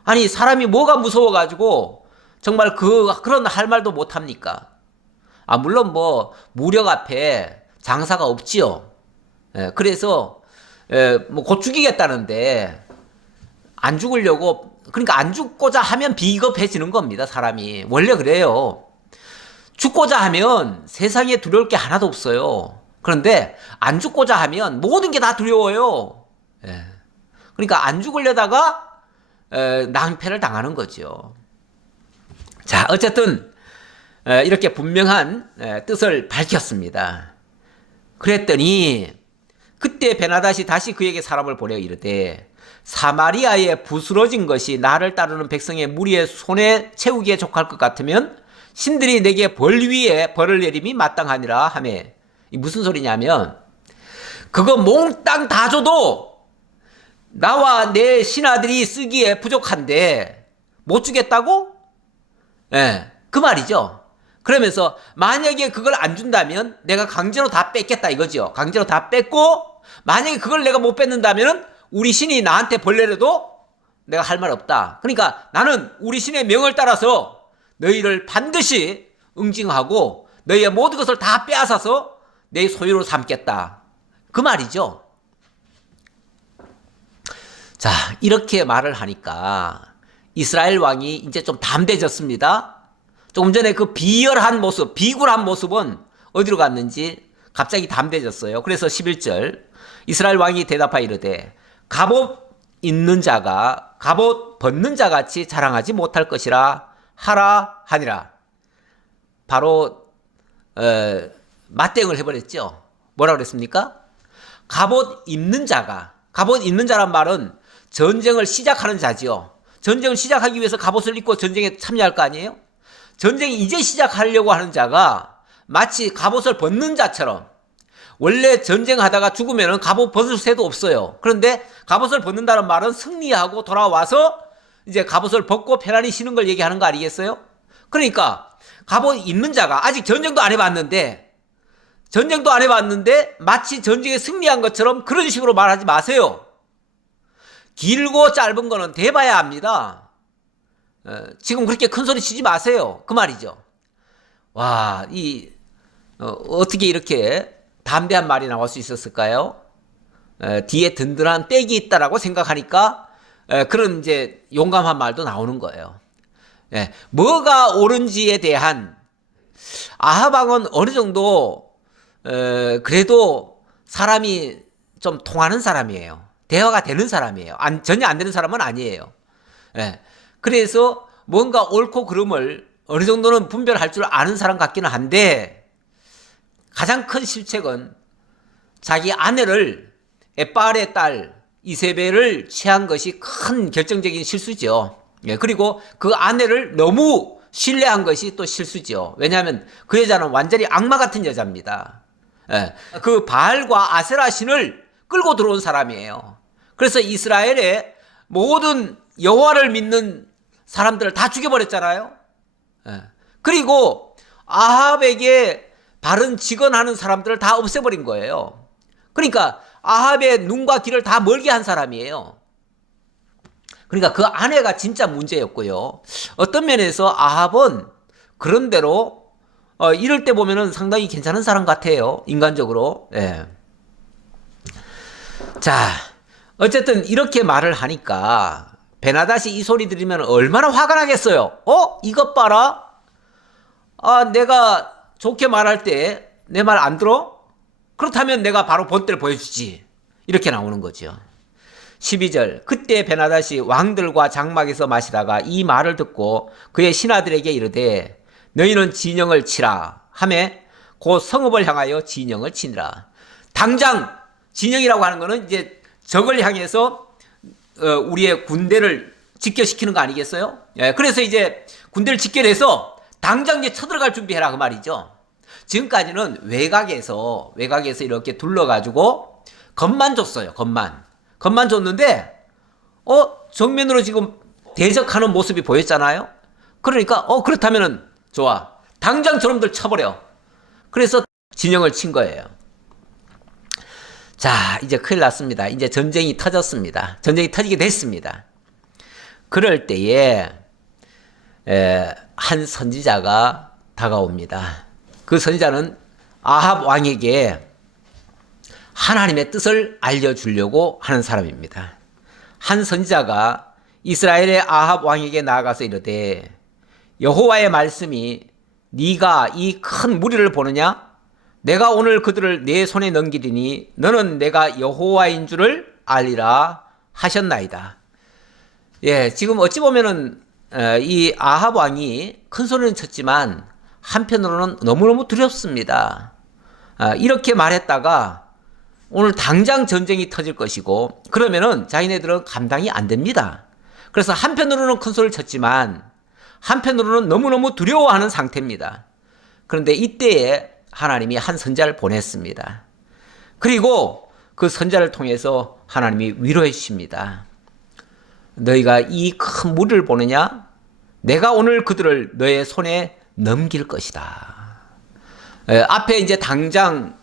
아니 사람이 뭐가 무서워가지고 정말 그런 할 말도 못합니까? 물론 뭐 무력 앞에 장사가 없지요. 그래서 뭐 곧 죽이겠다는데 안 죽으려고, 그러니까 안 죽고자 하면 비겁해지는 겁니다. 사람이 원래 그래요. 죽고자 하면 세상에 두려울 게 하나도 없어요. 그런데 안 죽고자 하면 모든 게 다 두려워요. 그러니까 안 죽으려다가 낭패를 당하는 거죠. 자, 어쨌든 이렇게 분명한 뜻을 밝혔습니다. 그랬더니 그때 베나닷이 다시 그에게 사람을 보내 이르되 사마리아에 부스러진 것이 나를 따르는 백성의 무리의 손에 채우기에 족할 것 같으면 신들이 내게 벌 위에 벌을 내림이 마땅하니라 하며, 이 무슨 소리냐면 그거 몽땅 다 줘도 나와 내 신하들이 쓰기에 부족한데 못 주겠다고? 예, 그 말이죠. 그러면서 만약에 그걸 안 준다면 내가 강제로 다 뺏겠다 이거죠. 강제로 다 뺏고 만약에 그걸 내가 못 뺏는다면 우리 신이 나한테 벌 내려도 내가 할 말 없다. 그러니까 나는 우리 신의 명을 따라서 너희를 반드시 응징하고 너희의 모든 것을 다 빼앗아서 내 소유로 삼겠다. 그 말이죠. 자, 이렇게 말을 하니까 이스라엘 왕이 이제 좀 담대해졌습니다. 조금 전에 그 비열한 모습, 비굴한 모습은 어디로 갔는지 갑자기 담대해졌어요. 그래서 11절 이스라엘 왕이 대답하여 이르되 갑옷 있는 자가 갑옷 벗는 자 같이 자랑하지 못할 것이라 하라 하니라. 바로 맞대응을 해버렸죠. 뭐라고 그랬습니까? 갑옷 입는 자가, 갑옷 입는 자란 말은 전쟁을 시작하는 자지요. 전쟁을 시작하기 위해서 갑옷을 입고 전쟁에 참여할 거 아니에요? 전쟁이 이제 시작하려고 하는 자가 마치 갑옷을 벗는 자처럼, 원래 전쟁하다가 죽으면 갑옷 벗을 새도 없어요. 그런데 갑옷을 벗는다는 말은 승리하고 돌아와서 이제 갑옷을 벗고 편안히 쉬는 걸 얘기하는 거 아니겠어요? 그러니까 갑옷 입는 자가 아직 전쟁도 안 해봤는데 마치 전쟁에 승리한 것처럼 그런 식으로 말하지 마세요. 길고 짧은 거는 대봐야 합니다. 지금 그렇게 큰 소리 치지 마세요. 그 말이죠. 와, 어떻게 이렇게 담대한 말이 나올 수 있었을까요? 뒤에 든든한 백이 있다라고 생각하니까 그런 이제 용감한 말도 나오는 거예요. 뭐가 옳은지에 대한 아합 왕은 어느 정도 그래도 사람이 좀 통하는 사람이에요. 대화가 되는 사람이에요. 전혀 안 되는 사람은 아니에요. 그래서 뭔가 옳고 그름을 어느 정도는 분별할 줄 아는 사람 같기는 한데 가장 큰 실책은 자기 아내를 에빨의 딸 이세벨을 취한 것이 큰 결정적인 실수죠. 그리고 그 아내를 너무 신뢰한 것이 또 실수죠. 왜냐하면 그 여자는 완전히 악마 같은 여자입니다. 그 바알과 아세라 신을 끌고 들어온 사람이에요. 그래서 이스라엘의 모든 여호와를 믿는 사람들을 다 죽여버렸잖아요. 그리고 아합에게 바른 직언하는 사람들을 다 없애버린 거예요. 그러니까 아합의 눈과 귀를 다 멀게 한 사람이에요. 그러니까 그 아내가 진짜 문제였고요. 어떤 면에서 아합은 그런대로 이럴 때 보면은 상당히 괜찮은 사람 같아요. 인간적으로. 자, 어쨌든 이렇게 말을 하니까 베나닷이 이 소리 들으면 얼마나 화가 나겠어요. 이것 봐라. 내가 좋게 말할 때 내 말 안 들어? 그렇다면 내가 바로 본때를 보여주지. 이렇게 나오는 거죠. 12절 그때 베나닷이 왕들과 장막에서 마시다가 이 말을 듣고 그의 신하들에게 이르되 너희는 진영을 치라 하매 곧 성읍을 향하여 진영을 치니라. 당장 진영이라고 하는 거는 이제 적을 향해서 우리의 군대를 직결시키는 거 아니겠어요? 그래서 이제 군대를 직결해서 당장 이제 쳐들어갈 준비해라 그 말이죠. 지금까지는 외곽에서 이렇게 둘러가지고 겁만 줬어요. 겁만 줬는데 정면으로 지금 대적하는 모습이 보였잖아요. 그러니까 그렇다면은 좋아. 당장 저놈들 쳐버려. 그래서 진영을 친 거예요. 자, 이제 큰일 났습니다. 이제 전쟁이 터졌습니다. 전쟁이 터지게 됐습니다. 그럴 때에 한 선지자가 다가옵니다. 그 선지자는 아합 왕에게 하나님의 뜻을 알려주려고 하는 사람입니다. 한 선지자가 이스라엘의 아합 왕에게 나아가서 이르되 여호와의 말씀이 네가 이 큰 무리를 보느냐? 내가 오늘 그들을 내 손에 넘기리니 너는 내가 여호와인 줄을 알리라 하셨나이다. 지금 어찌 보면은 이 아합 왕이 큰 소리는 쳤지만 한편으로는 너무너무 두렵습니다. 이렇게 말했다가 오늘 당장 전쟁이 터질 것이고 그러면은 자기네들은 감당이 안 됩니다. 그래서 한편으로는 큰 소리를 쳤지만 한편으로는 너무너무 두려워하는 상태입니다. 그런데 이때에 하나님이 한 선자를 보냈습니다. 그리고 그 선자를 통해서 하나님이 위로해 주십니다. 너희가 이 큰 무리를 보느냐? 내가 오늘 그들을 너의 손에 넘길 것이다. 앞에 이제 당장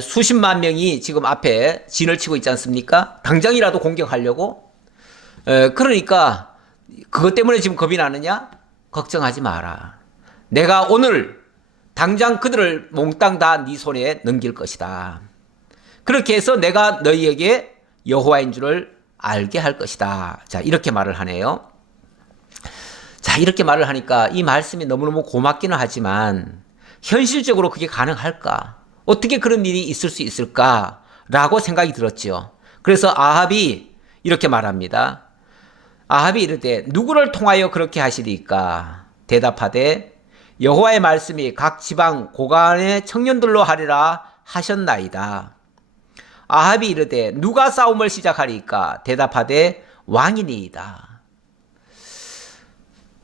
수십만 명이 지금 앞에 진을 치고 있지 않습니까? 당장이라도 공격하려고. 그러니까 그것 때문에 지금 겁이 나느냐? 걱정하지 마라. 내가 오늘 당장 그들을 몽땅 다 네 손에 넘길 것이다. 그렇게 해서 내가 너희에게 여호와인 줄을 알게 할 것이다. 자, 이렇게 말을 하네요. 자, 이렇게 말을 하니까 이 말씀이 너무너무 고맙기는 하지만 현실적으로 그게 가능할까? 어떻게 그런 일이 있을 수 있을까? 라고 생각이 들었죠. 그래서 아합이 이렇게 말합니다. 아합이 이르되 누구를 통하여 그렇게 하시리까? 대답하되 여호와의 말씀이 각 지방 고관의 청년들로 하리라 하셨나이다. 아합이 이르되 누가 싸움을 시작하리까? 대답하되 왕이니이다.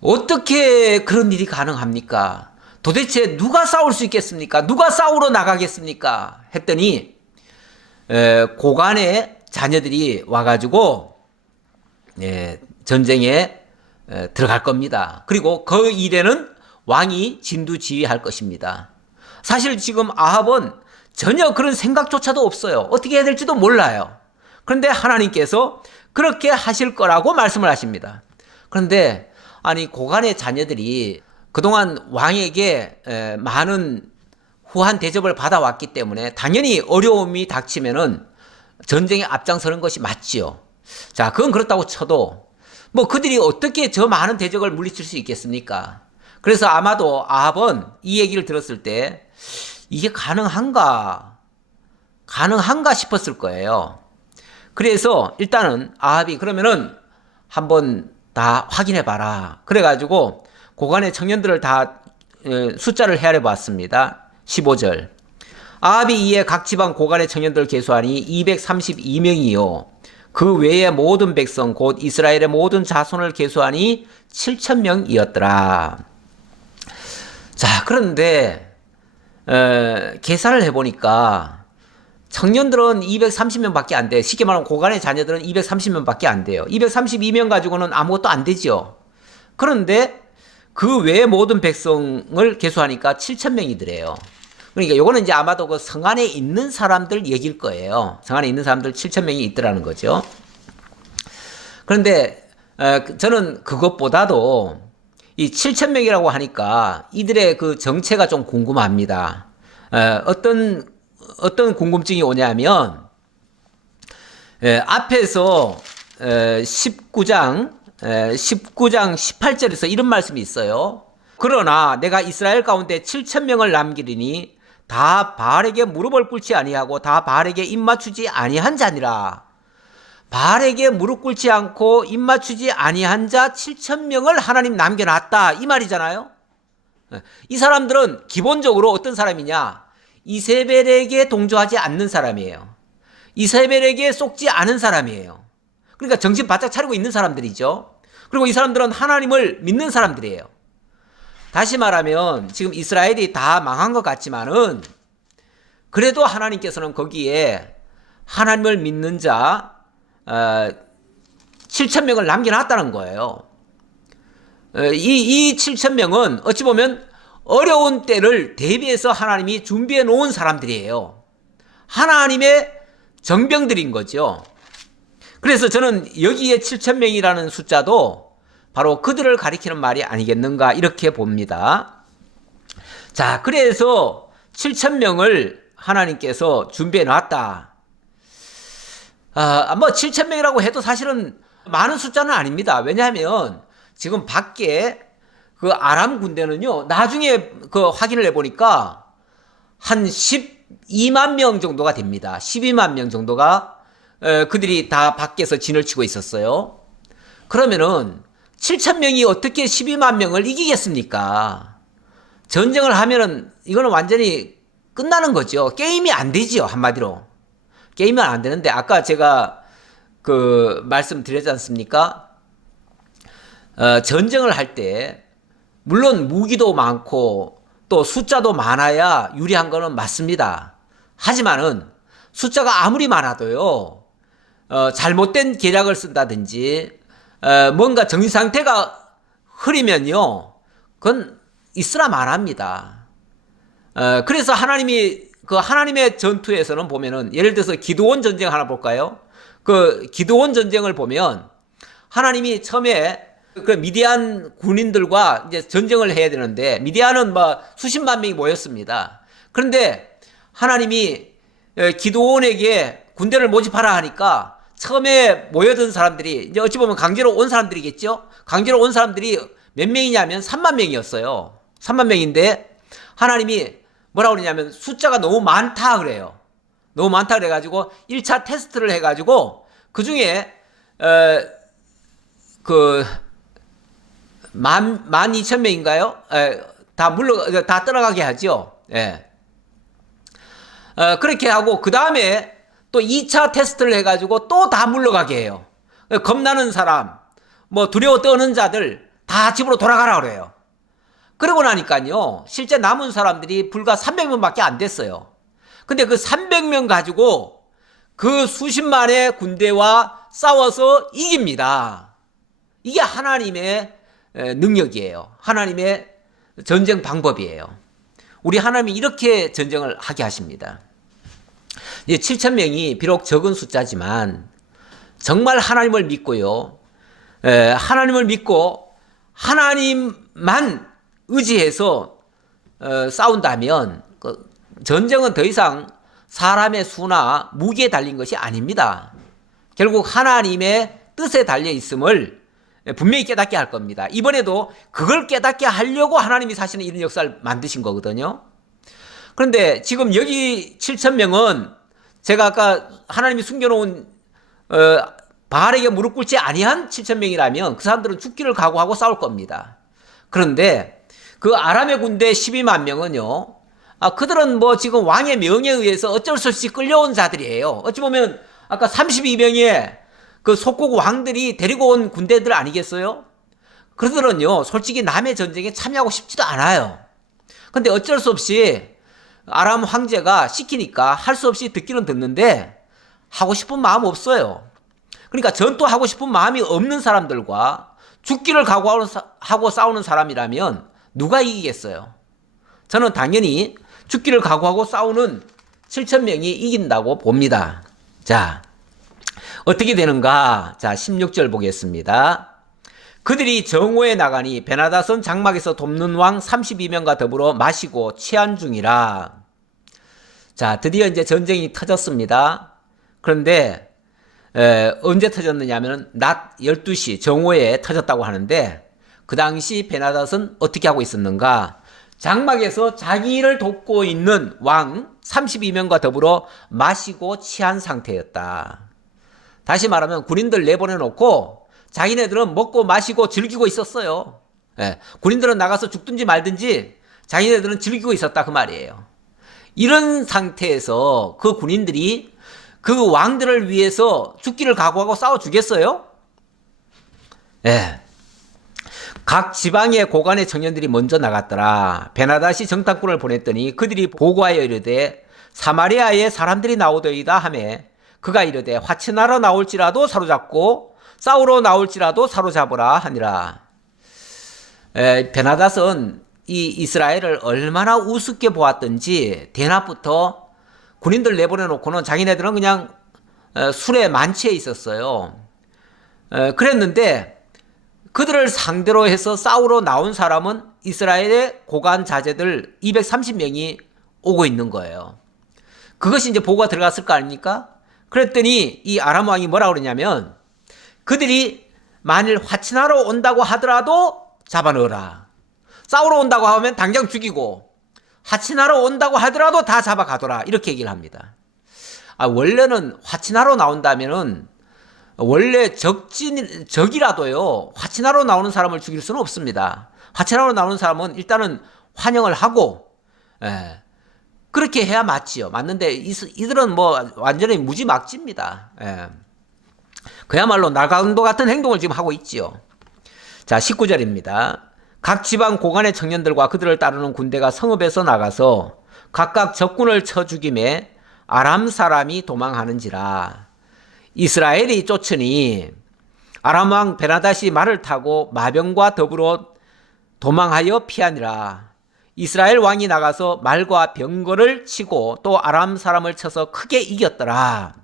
어떻게 그런 일이 가능합니까? 도대체 누가 싸울 수 있겠습니까? 누가 싸우러 나가겠습니까? 했더니 고관의 자녀들이 와가지고 전쟁에 들어갈 겁니다. 그리고 그 일에는 왕이 진두지휘할 것입니다. 사실 지금 아합은 전혀 그런 생각조차도 없어요. 어떻게 해야 될지도 몰라요. 그런데 하나님께서 그렇게 하실 거라고 말씀을 하십니다. 그런데 아니 고관의 자녀들이 그동안 왕에게 많은 후한 대접을 받아왔기 때문에 당연히 어려움이 닥치면은 전쟁에 앞장서는 것이 맞지요. 자, 그건 그렇다고 쳐도 뭐 그들이 어떻게 저 많은 대적을 물리칠 수 있겠습니까? 그래서 아마도 아합은 이 얘기를 들었을 때 이게 가능한가 싶었을 거예요. 그래서 일단은 아합이 그러면은 한번 다 확인해 봐라. 그래가지고 고관의 청년들을 다 숫자를 헤아려 봤습니다. 15절. 아합이 이에 각 지방 고관의 청년들을 계수하니 232명이요. 그 외의 모든 백성 곧 이스라엘의 모든 자손을 계수하니 7,000명이었더라. 자, 그런데 계산을 해보니까 청년들은 230명밖에 안 돼요. 쉽게 말하면 고관의 자녀들은 230명밖에 안 돼요. 232명 가지고는 아무것도 안 되죠. 그런데 그 외의 모든 백성을 계수하니까 7,000명이더래요. 그러니까 요거는 이제 아마도 그 성 안에 있는 사람들 얘기일 거예요. 성 안에 있는 사람들 7,000명이 있더라는 거죠. 그런데 저는 그것보다도 이 7,000명이라고 하니까 이들의 그 정체가 좀 궁금합니다. 어떤 궁금증이 오냐면 앞에서 19장 18절에서 이런 말씀이 있어요. 그러나 내가 이스라엘 가운데 7,000명을 남기리니 다 바알에게 무릎을 꿇지 아니하고 다 바알에게 입맞추지 아니한 자니라. 바알에게 무릎 꿇지 않고 입맞추지 아니한 자 7,000명을 하나님 남겨놨다, 이 말이잖아요. 이 사람들은 기본적으로 어떤 사람이냐? 이세벨에게 동조하지 않는 사람이에요. 이세벨에게 속지 않은 사람이에요. 그러니까 정신 바짝 차리고 있는 사람들이죠. 그리고 이 사람들은 하나님을 믿는 사람들이에요. 다시 말하면 지금 이스라엘이 다 망한 것 같지만은 그래도 하나님께서는 거기에 하나님을 믿는 자 7,000명을 남겨놨다는 거예요. 이 7,000명은 어찌 보면 어려운 때를 대비해서 하나님이 준비해 놓은 사람들이에요. 하나님의 정병들인 거죠. 그래서 저는 여기에 7,000명이라는 숫자도 바로 그들을 가리키는 말이 아니겠는가 이렇게 봅니다. 자, 그래서 7,000명을 하나님께서 준비해 놨다. 뭐 7,000명이라고 해도 사실은 많은 숫자는 아닙니다. 왜냐하면 지금 밖에 그 아람 군대는요, 나중에 그 확인을 해보니까 한 12만 명 정도가 됩니다. 12만 명 정도가 그들이 다 밖에서 진을 치고 있었어요. 그러면은 7,000명이 어떻게 12만 명을 이기겠습니까? 전쟁을 하면은 이거는 완전히 끝나는 거죠. 게임이 안 되지요, 한마디로. 게임은 안 되는데 아까 제가 그 말씀드렸지 않습니까? 전쟁을 할 때 물론 무기도 많고 또 숫자도 많아야 유리한 거는 맞습니다. 하지만은 숫자가 아무리 많아도요, 잘못된 계략을 쓴다든지, 뭔가 정신 상태가 흐리면요, 그건 있으나 마나입니다. 그래서 하나님의 전투에서는 보면은, 예를 들어서 기드온 전쟁 하나 볼까요? 그 기드온 전쟁을 보면, 하나님이 처음에 그 미디안 군인들과 이제 전쟁을 해야 되는데, 미디안은 뭐 수십만 명이 모였습니다. 그런데 하나님이 기드온에게 군대를 모집하라 하니까 처음에 모여든 사람들이 이제 어찌 보면 강제로 온 사람들이겠죠? 강제로 온 사람들이 몇 명이냐면 3만 명이었어요. 3만 명인데 하나님이 뭐라고 그러냐면 숫자가 너무 많다 그래요. 너무 많다 그래가지고 1차 테스트를 해가지고 그 중에 그 12,000명인가요? 다 떠나가게 하죠. 예. 그렇게 하고 그 다음에 또 2차 테스트를 해가지고 또 다 물러가게 해요. 겁나는 사람, 뭐 두려워 떠는 자들 다 집으로 돌아가라 그래요. 그러고 나니까요, 실제 남은 사람들이 불과 300명밖에 안 됐어요. 근데 그 300명 가지고 그 수십만의 군대와 싸워서 이깁니다. 이게 하나님의 능력이에요. 하나님의 전쟁 방법이에요. 우리 하나님이 이렇게 전쟁을 하게 하십니다. 7,000명이 비록 적은 숫자지만 정말 하나님을 믿고요. 하나님을 믿고 하나님만 의지해서 싸운다면 그 전쟁은 더 이상 사람의 수나 무기에 달린 것이 아닙니다. 결국 하나님의 뜻에 달려 있음을 분명히 깨닫게 할 겁니다. 이번에도 그걸 깨닫게 하려고 하나님이 사실은 이런 역사를 만드신 거거든요. 그런데 지금 여기 7,000명은 제가 아까 하나님이 숨겨놓은 바알에게 무릎 꿇지 아니한 7,000명이라면 그 사람들은 죽기를 각오하고 싸울 겁니다. 그런데 그 아람의 군대 12만 명은요, 그들은 뭐 지금 왕의 명에 의해서 어쩔 수 없이 끌려온 자들이에요. 어찌 보면 아까 32명의 그 속국 왕들이 데리고 온 군대들 아니겠어요? 그들은요, 솔직히 남의 전쟁에 참여하고 싶지도 않아요. 근데 어쩔 수 없이 아람 황제가 시키니까 할 수 없이 듣기는 듣는데 하고 싶은 마음 없어요. 그러니까 전투하고 싶은 마음이 없는 사람들과 죽기를 각오하고 싸우는 사람이라면 누가 이기겠어요? 저는 당연히 죽기를 각오하고 싸우는 7,000명이 이긴다고 봅니다. 자, 어떻게 되는가? 자, 16절 보겠습니다. 그들이 정오에 나가니 베나닷은 장막에서 돕는 왕 32명과 더불어 마시고 취한 중이라. 자, 드디어 이제 전쟁이 터졌습니다. 그런데 언제 터졌느냐면 낮 12시 정오에 터졌다고 하는데 그 당시 베나닷은 어떻게 하고 있었는가? 장막에서 자기를 돕고 있는 왕 32명과 더불어 마시고 취한 상태였다. 다시 말하면 군인들 내보내놓고 자기네들은 먹고 마시고 즐기고 있었어요. 군인들은 나가서 죽든지 말든지 자기네들은 즐기고 있었다 그 말이에요. 이런 상태에서 그 군인들이 그 왕들을 위해서 죽기를 각오하고 싸워 주겠어요? 각 지방의 고관의 청년들이 먼저 나갔더라. 베나닷이 정탐꾼을 보냈더니 그들이 보고하여 이르되 사마리아에 사람들이 나오더이다 하매 그가 이르되 화친하러 나올지라도 사로잡고 싸우러 나올지라도 사로잡으라 하니라. 베나닷은 이 이스라엘을 얼마나 우습게 보았던지 대낮부터 군인들 내보내놓고는 자기네들은 그냥 술에 만취해 있었어요. 그랬는데 그들을 상대로 해서 싸우러 나온 사람은 이스라엘의 고관 자제들 230명이 오고 있는 거예요. 그것이 이제 보고가 들어갔을 거 아닙니까? 그랬더니 이 아람 왕이 뭐라 그러냐면 그들이 만일 화친하러 온다고 하더라도 잡아넣어라. 싸우러 온다고 하면 당장 죽이고 화친하러 온다고 하더라도 다 잡아가더라. 이렇게 얘기를 합니다. 원래는 화친하러 나온다면은 원래 적이라도요 화친하러 나오는 사람을 죽일 수는 없습니다. 화친하러 나오는 사람은 일단은 환영을 하고 그렇게 해야 맞지요. 맞는데 이들은 뭐 완전히 무지막지입니다. 예. 그야말로 나강도 같은 행동을 지금 하고 있지요. 자, 19절입니다. 각 지방 고관의 청년들과 그들을 따르는 군대가 성읍에서 나가서 각각 적군을 쳐 죽임에 아람 사람이 도망하는지라. 이스라엘이 쫓으니 아람 왕 베나닷이 말을 타고 마병과 더불어 도망하여 피하니라. 이스라엘 왕이 나가서 말과 병거를 치고 또 아람 사람을 쳐서 크게 이겼더라.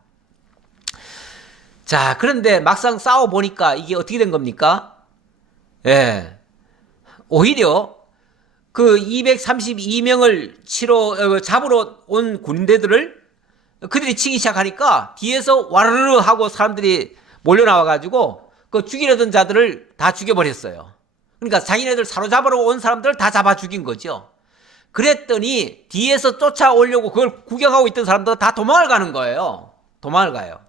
자, 그런데 막상 싸워보니까 이게 어떻게 된 겁니까? 예. 오히려 그 232명을 잡으러 온 군대들을 그들이 치기 시작하니까 뒤에서 와르르 하고 사람들이 몰려나와가지고 그 죽이려던 자들을 다 죽여버렸어요. 그러니까 자기네들 사로잡으러 온 사람들을 다 잡아 죽인 거죠. 그랬더니 뒤에서 쫓아오려고 그걸 구경하고 있던 사람들은 다 도망을 가는 거예요. 도망을 가요.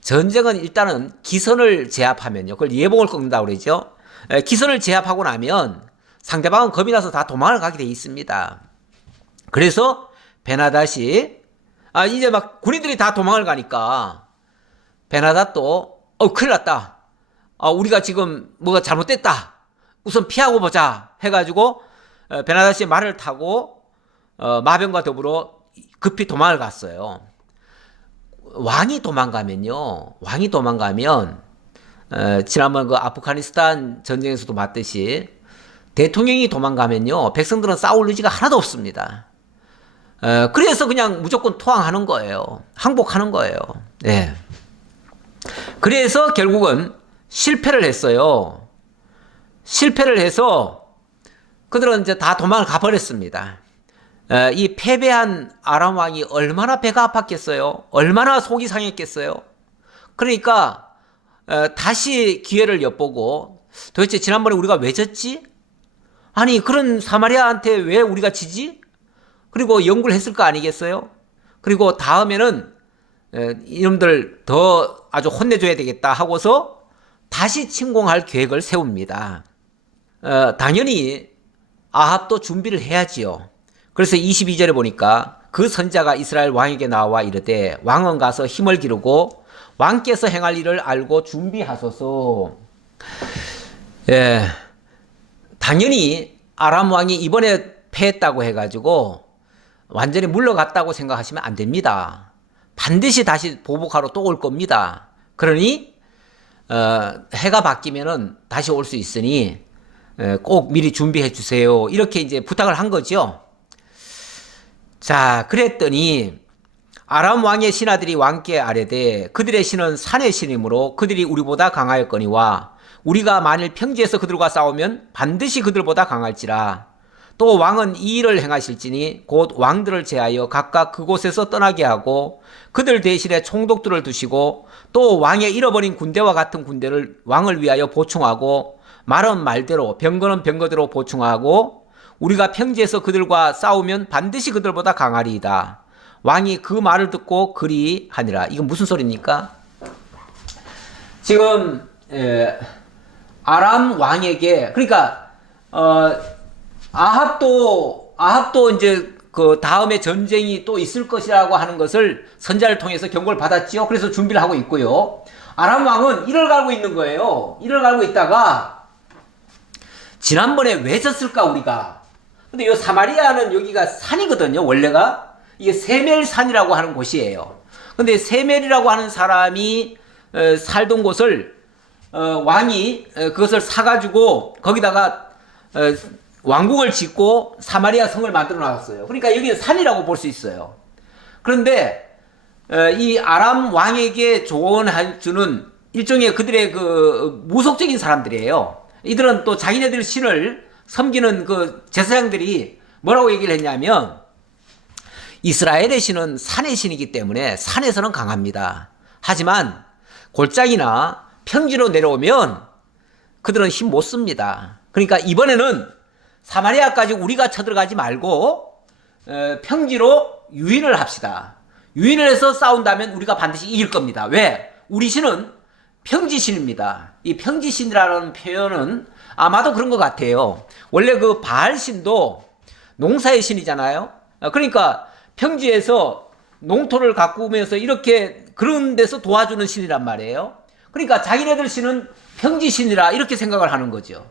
전쟁은 일단은 기선을 제압하면요. 그걸 예봉을 꺾는다고 그러죠. 기선을 제압하고 나면 상대방은 겁이 나서 다 도망을 가게 돼 있습니다. 그래서 베나닷이 이제 막 군인들이 다 도망을 가니까 베나닷도 큰일 났다. 우리가 지금 뭐가 잘못됐다. 우선 피하고 보자 해가지고 베나닷이 말을 타고 마병과 더불어 급히 도망을 갔어요. 왕이 도망가면 지난번 그 아프가니스탄 전쟁에서도 봤듯이 대통령이 도망가면요 백성들은 싸울 의지가 하나도 없습니다. 그래서 그냥 무조건 토항하는 거예요. 항복하는 거예요. 네. 그래서 결국은 실패를 했어요. 실패를 해서 그들은 이제 다 도망을 가버렸습니다. 이 패배한 아람 왕이 얼마나 배가 아팠겠어요? 얼마나 속이 상했겠어요? 그러니까 다시 기회를 엿보고 도대체 지난번에 우리가 왜 졌지? 아니 그런 사마리아한테 왜 우리가 지지? 그리고 연구를 했을 거 아니겠어요? 그리고 다음에는 이놈들 더 아주 혼내줘야 되겠다 하고서 다시 침공할 계획을 세웁니다. 당연히 아합도 준비를 해야지요. 그래서 22절에 보니까 그 선자가 이스라엘 왕에게 나와 이르되 왕은 가서 힘을 기르고 왕께서 행할 일을 알고 준비하소서. 예, 당연히 아람 왕이 이번에 패했다고 해가지고 완전히 물러갔다고 생각하시면 안 됩니다. 반드시 다시 보복하러 또 올 겁니다. 그러니 해가 바뀌면은 다시 올 수 있으니 꼭 미리 준비해 주세요. 이렇게 이제 부탁을 한 거죠. 자, 그랬더니 아람 왕의 신하들이 왕께 아뢰되 그들의 신은 산의 신이므로 그들이 우리보다 강하였거니와 우리가 만일 평지에서 그들과 싸우면 반드시 그들보다 강할지라. 또 왕은 이 일을 행하실지니 곧 왕들을 제하여 각각 그곳에서 떠나게 하고 그들 대신에 총독들을 두시고 또 왕의 잃어버린 군대와 같은 군대를 왕을 위하여 보충하고 말은 말대로 병거는 병거대로 보충하고 우리가 평지에서 그들과 싸우면 반드시 그들보다 강하리이다. 왕이 그 말을 듣고 그리하니라. 이건 무슨 소리입니까? 지금 아람 왕에게 그러니까 아합도 이제 그 다음에 전쟁이 또 있을 것이라고 하는 것을 선자를 통해서 경고를 받았지요. 그래서 준비를 하고 있고요. 아람 왕은 이를 갈고 있는 거예요. 이를 갈고 있다가 지난번에 왜 졌을까 우리가? 근데 이 사마리아는 여기가 산이거든요. 원래가 이게 세멜산이라고 하는 곳이에요. 근데 세멜이라고 하는 사람이 살던 곳을 왕이 그것을 사가지고 거기다가 왕궁을 짓고 사마리아 성을 만들어 놨어요. 그러니까 여기는 산이라고 볼 수 있어요. 그런데 이 아람 왕에게 조언해 주는 일종의 그들의 그 무속적인 사람들이에요. 이들은 또 자기네들 신을 섬기는 그 제사장들이 뭐라고 얘기를 했냐면 이스라엘의 신은 산의 신이기 때문에 산에서는 강합니다. 하지만 골짜기나 평지로 내려오면 그들은 힘 못 씁니다. 그러니까 이번에는 사마리아까지 우리가 쳐들어가지 말고 평지로 유인을 합시다. 유인을 해서 싸운다면 우리가 반드시 이길 겁니다. 왜? 우리 신은 평지신입니다. 이 평지신이라는 표현은 아마도 그런 것 같아요. 원래 그 바알신도 농사의 신이잖아요. 그러니까 평지에서 농토를 가꾸면서 이렇게 그런 데서 도와주는 신이란 말이에요. 그러니까 자기네들 신은 평지 신이라 이렇게 생각을 하는 거죠.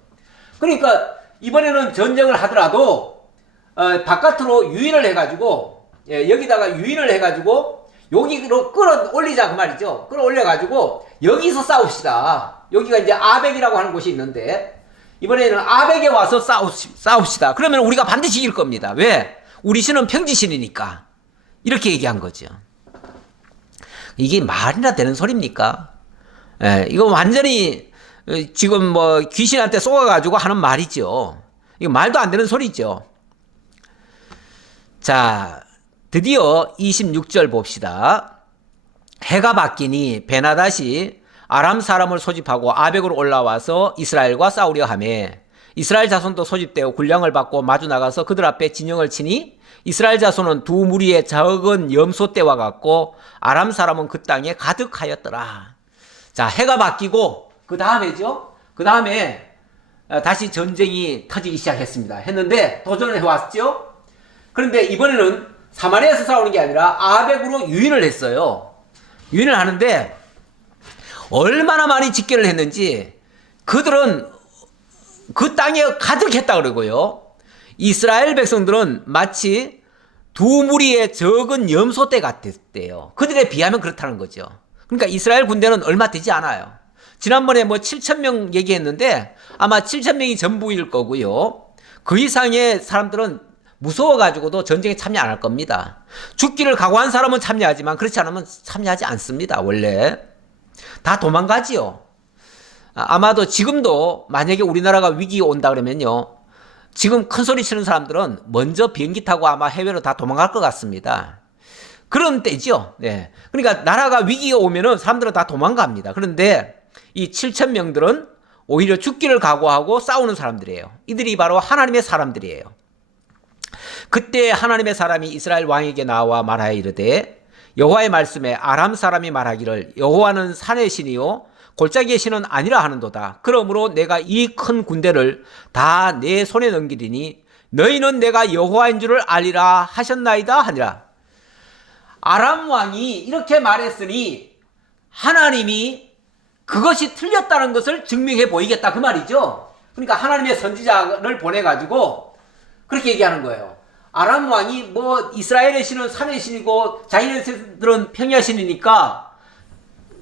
그러니까 이번에는 전쟁을 하더라도 바깥으로 유인을 해가지고 여기다가 유인을 해가지고 여기로 끌어올리자 그 말이죠. 끌어올려가지고 여기서 싸웁시다. 여기가 이제 아벡이라고 하는 곳이 있는데 이번에는 아벡에 와서 싸웁시다. 그러면 우리가 반드시 이길 겁니다. 왜? 우리 신은 평지신이니까. 이렇게 얘기한 거죠. 이게 말이나 되는 소리입니까? 이거 완전히 지금 뭐 귀신한테 쏘아가지고 하는 말이죠. 이거 말도 안 되는 소리죠. 자, 드디어 26절 봅시다. 해가 바뀌니 베나닷이 아람 사람을 소집하고 아벡으로 올라와서 이스라엘과 싸우려 하매 이스라엘 자손도 소집되어 군량을 받고 마주 나가서 그들 앞에 진영을 치니 이스라엘 자손은 두 무리의 적은 염소 떼와 같고 아람 사람은 그 땅에 가득하였더라. 자, 해가 바뀌고 그 다음에죠. 그 다음에 다시 전쟁이 터지기 시작했습니다. 했는데 도전을 해왔죠. 그런데 이번에는 사마리아에서 싸우는 게 아니라 아벡으로 유인을 했어요. 유인을 하는데 얼마나 많이 집결을 했는지 그들은 그 땅에 가득했다 그러고요. 이스라엘 백성들은 마치 두 무리의 적은 염소떼 같았대요. 그들에 비하면 그렇다는 거죠. 그러니까 이스라엘 군대는 얼마 되지 않아요. 지난번에 뭐 7,000명 얘기했는데 아마 7,000명이 전부일 거고요. 그 이상의 사람들은 무서워가지고도 전쟁에 참여 안 할 겁니다. 죽기를 각오한 사람은 참여하지만 그렇지 않으면 참여하지 않습니다. 원래 다 도망가지요. 아마도 지금도 만약에 우리나라가 위기 온다 그러면요, 지금 큰 소리 치는 사람들은 먼저 비행기 타고 아마 해외로 다 도망갈 것 같습니다. 그런 때죠. 네. 그러니까 나라가 위기가 오면은 사람들은 다 도망갑니다. 그런데 이 7,000명들은 오히려 죽기를 각오하고 싸우는 사람들이에요. 이들이 바로 하나님의 사람들이에요. 그때 하나님의 사람이 이스라엘 왕에게 나와 말하여 이르되 여호와의 말씀에 아람 사람이 말하기를 여호와는 산의 신이요 골짜기의 신은 아니라 하는도다. 그러므로 내가 이 큰 군대를 다 내 손에 넘기리니 너희는 내가 여호와인 줄을 알리라 하셨나이다 하니라. 아람 왕이 이렇게 말했으니 하나님이 그것이 틀렸다는 것을 증명해 보이겠다 그 말이죠. 그러니까 하나님의 선지자를 보내가지고 그렇게 얘기하는 거예요. 아람 왕이 뭐 이스라엘의 신은 산의 신이고 자기네들은 평야 신이니까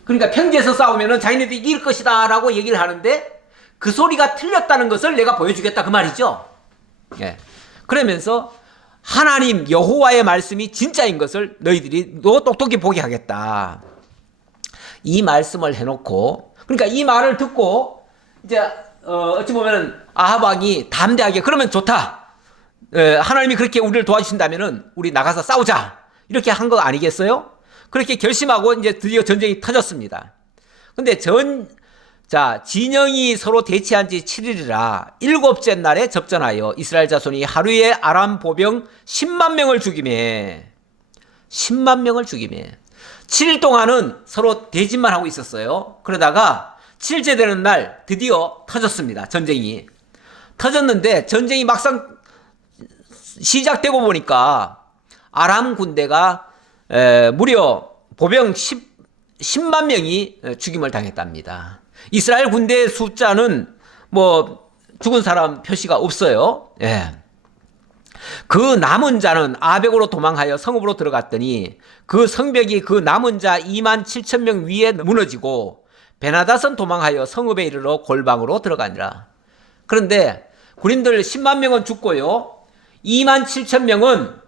그러니까 평지에서 싸우면은 자기네들이 이길 것이다 라고 얘기를 하는데 그 소리가 틀렸다는 것을 내가 보여주겠다 그 말이죠. 예. 그러면서 하나님 여호와의 말씀이 진짜인 것을 너희들이 너 똑똑히 보게 하겠다. 이 말씀을 해놓고 그러니까 이 말을 듣고 이제 어찌 보면은 아합 왕이 담대하게 그러면 좋다. 하나님이 그렇게 우리를 도와주신다면은 우리 나가서 싸우자 이렇게 한 거 아니겠어요? 그렇게 결심하고 이제 드디어 전쟁이 터졌습니다. 근데 진영이 서로 대치한 지 7일이라 일곱째 날에 접전하여 이스라엘 자손이 하루에 아람 보병 10만 명을 죽이매 7일 동안은 서로 대진만 하고 있었어요. 그러다가 7일째 되는 날 드디어 터졌습니다. 전쟁이 터졌는데 전쟁이 막상 시작되고 보니까 아람 군대가 무려 보병 10만 명이 죽임을 당했답니다. 이스라엘 군대의 숫자는 뭐 죽은 사람 표시가 없어요. 예. 그 남은 자는 아벡으로 도망하여 성읍으로 들어갔더니 그 성벽이 그 남은 자 2만 7천 명 위에 무너지고 베나닷은 도망하여 성읍에 이르러 골방으로 들어가니라. 그런데 군인들 10만 명은 죽고요. 2만 7천 명은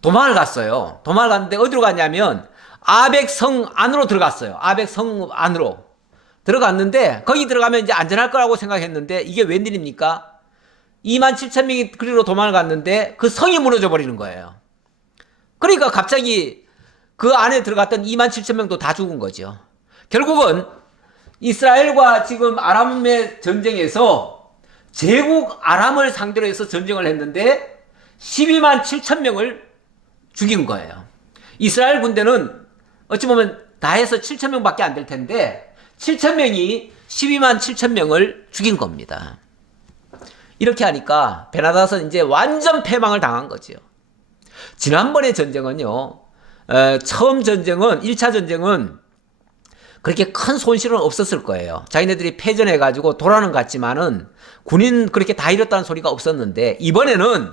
도망을 갔어요. 도망을 갔는데 어디로 갔냐면 아벡 성 안으로 들어갔어요. 아벡 성 안으로 들어갔는데 거기 들어가면 이제 안전할 거라고 생각했는데 이게 웬일입니까? 2만 7천 명이 그리로 도망을 갔는데 그 성이 무너져 버리는 거예요. 그러니까 갑자기 그 안에 들어갔던 2만 7천 명도 다 죽은 거죠. 결국은 이스라엘과 지금 아람의 전쟁에서 제국 아람을 상대로 해서 전쟁을 했는데 12만 7천 명을 죽인 거예요. 이스라엘 군대는 어찌 보면 다 해서 7천 명밖에 안 될 텐데 7천 명이 12만 7천 명을 죽인 겁니다. 이렇게 하니까 베나닷은 이제 완전 패망을 당한 거죠. 지난번에 전쟁은요, 처음 전쟁은, 1차 전쟁은 그렇게 큰 손실은 없었을 거예요. 자기네들이 패전해가지고 돌아는 갔지만은 군인 그렇게 다 잃었다는 소리가 없었는데, 이번에는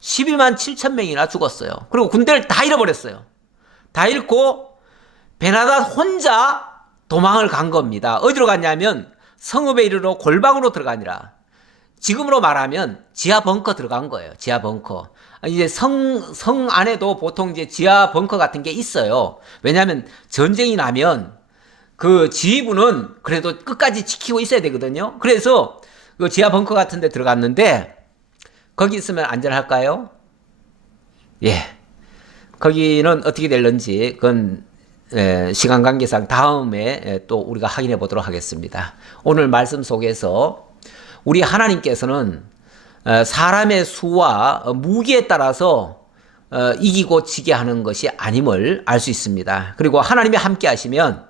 12만 7천 명이나 죽었어요. 그리고 군대를 다 잃어버렸어요. 다 잃고 베나닷 혼자 도망을 간 겁니다. 어디로 갔냐면 성읍에 이르러 골방으로 들어가니라. 지금으로 말하면 지하 벙커 들어간 거예요. 지하 벙커. 이제 성 안에도 보통 이제 지하 벙커 같은 게 있어요. 왜냐하면 전쟁이 나면 그 지휘부는 그래도 끝까지 지키고 있어야 되거든요. 그래서 그 지하 벙커 같은 데 들어갔는데, 거기 있으면 안전할까요? 예. 거기는 어떻게 될런지 그건 시간 관계상 다음에 또 우리가 확인해 보도록 하겠습니다. 오늘 말씀 속에서 우리 하나님께서는 사람의 수와 무기에 따라서 이기고 지게 하는 것이 아님을 알 수 있습니다. 그리고 하나님이 함께 하시면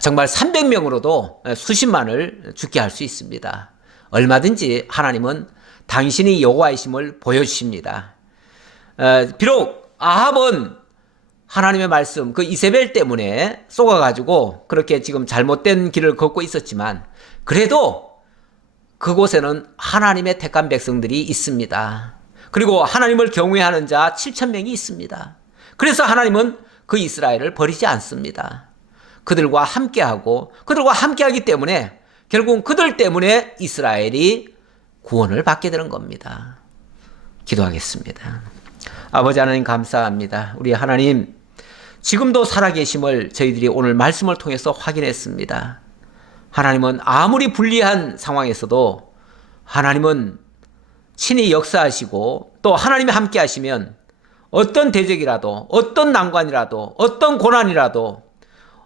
정말 300명으로도 수십만을 죽게 할 수 있습니다. 얼마든지 하나님은 당신이 여호와이심을 보여주십니다. 비록 아합은 하나님의 말씀, 그 이세벨 때문에 속아가지고 그렇게 지금 잘못된 길을 걷고 있었지만, 그래도 그곳에는 하나님의 택한 백성들이 있습니다. 그리고 하나님을 경외하는 자 7천 명이 있습니다. 그래서 하나님은 그 이스라엘을 버리지 않습니다. 그들과 함께하고, 그들과 함께하기 때문에 결국은 그들 때문에 이스라엘이 구원을 받게 되는 겁니다. 기도하겠습니다. 아버지 하나님, 감사합니다. 우리 하나님, 지금도 살아계심을 저희들이 오늘 말씀을 통해서 확인했습니다. 하나님은 아무리 불리한 상황에서도 하나님은 친히 역사하시고, 또 하나님이 함께 하시면 어떤 대적이라도, 어떤 난관이라도, 어떤 고난이라도,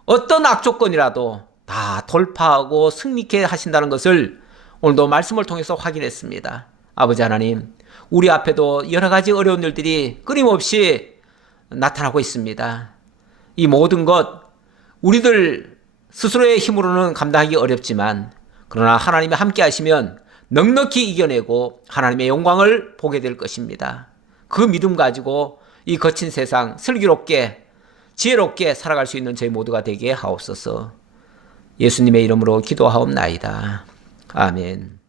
어떤 악조건이라도 다 돌파하고 승리케 하신다는 것을 오늘도 말씀을 통해서 확인했습니다. 아버지 하나님, 우리 앞에도 여러 가지 어려운 일들이 끊임없이 나타나고 있습니다. 이 모든 것 우리들 스스로의 힘으로는 감당하기 어렵지만, 그러나 하나님이 함께 하시면 넉넉히 이겨내고 하나님의 영광을 보게 될 것입니다. 그 믿음 가지고 이 거친 세상 슬기롭게 지혜롭게 살아갈 수 있는 저희 모두가 되게 하옵소서. 예수님의 이름으로 기도하옵나이다. 아멘.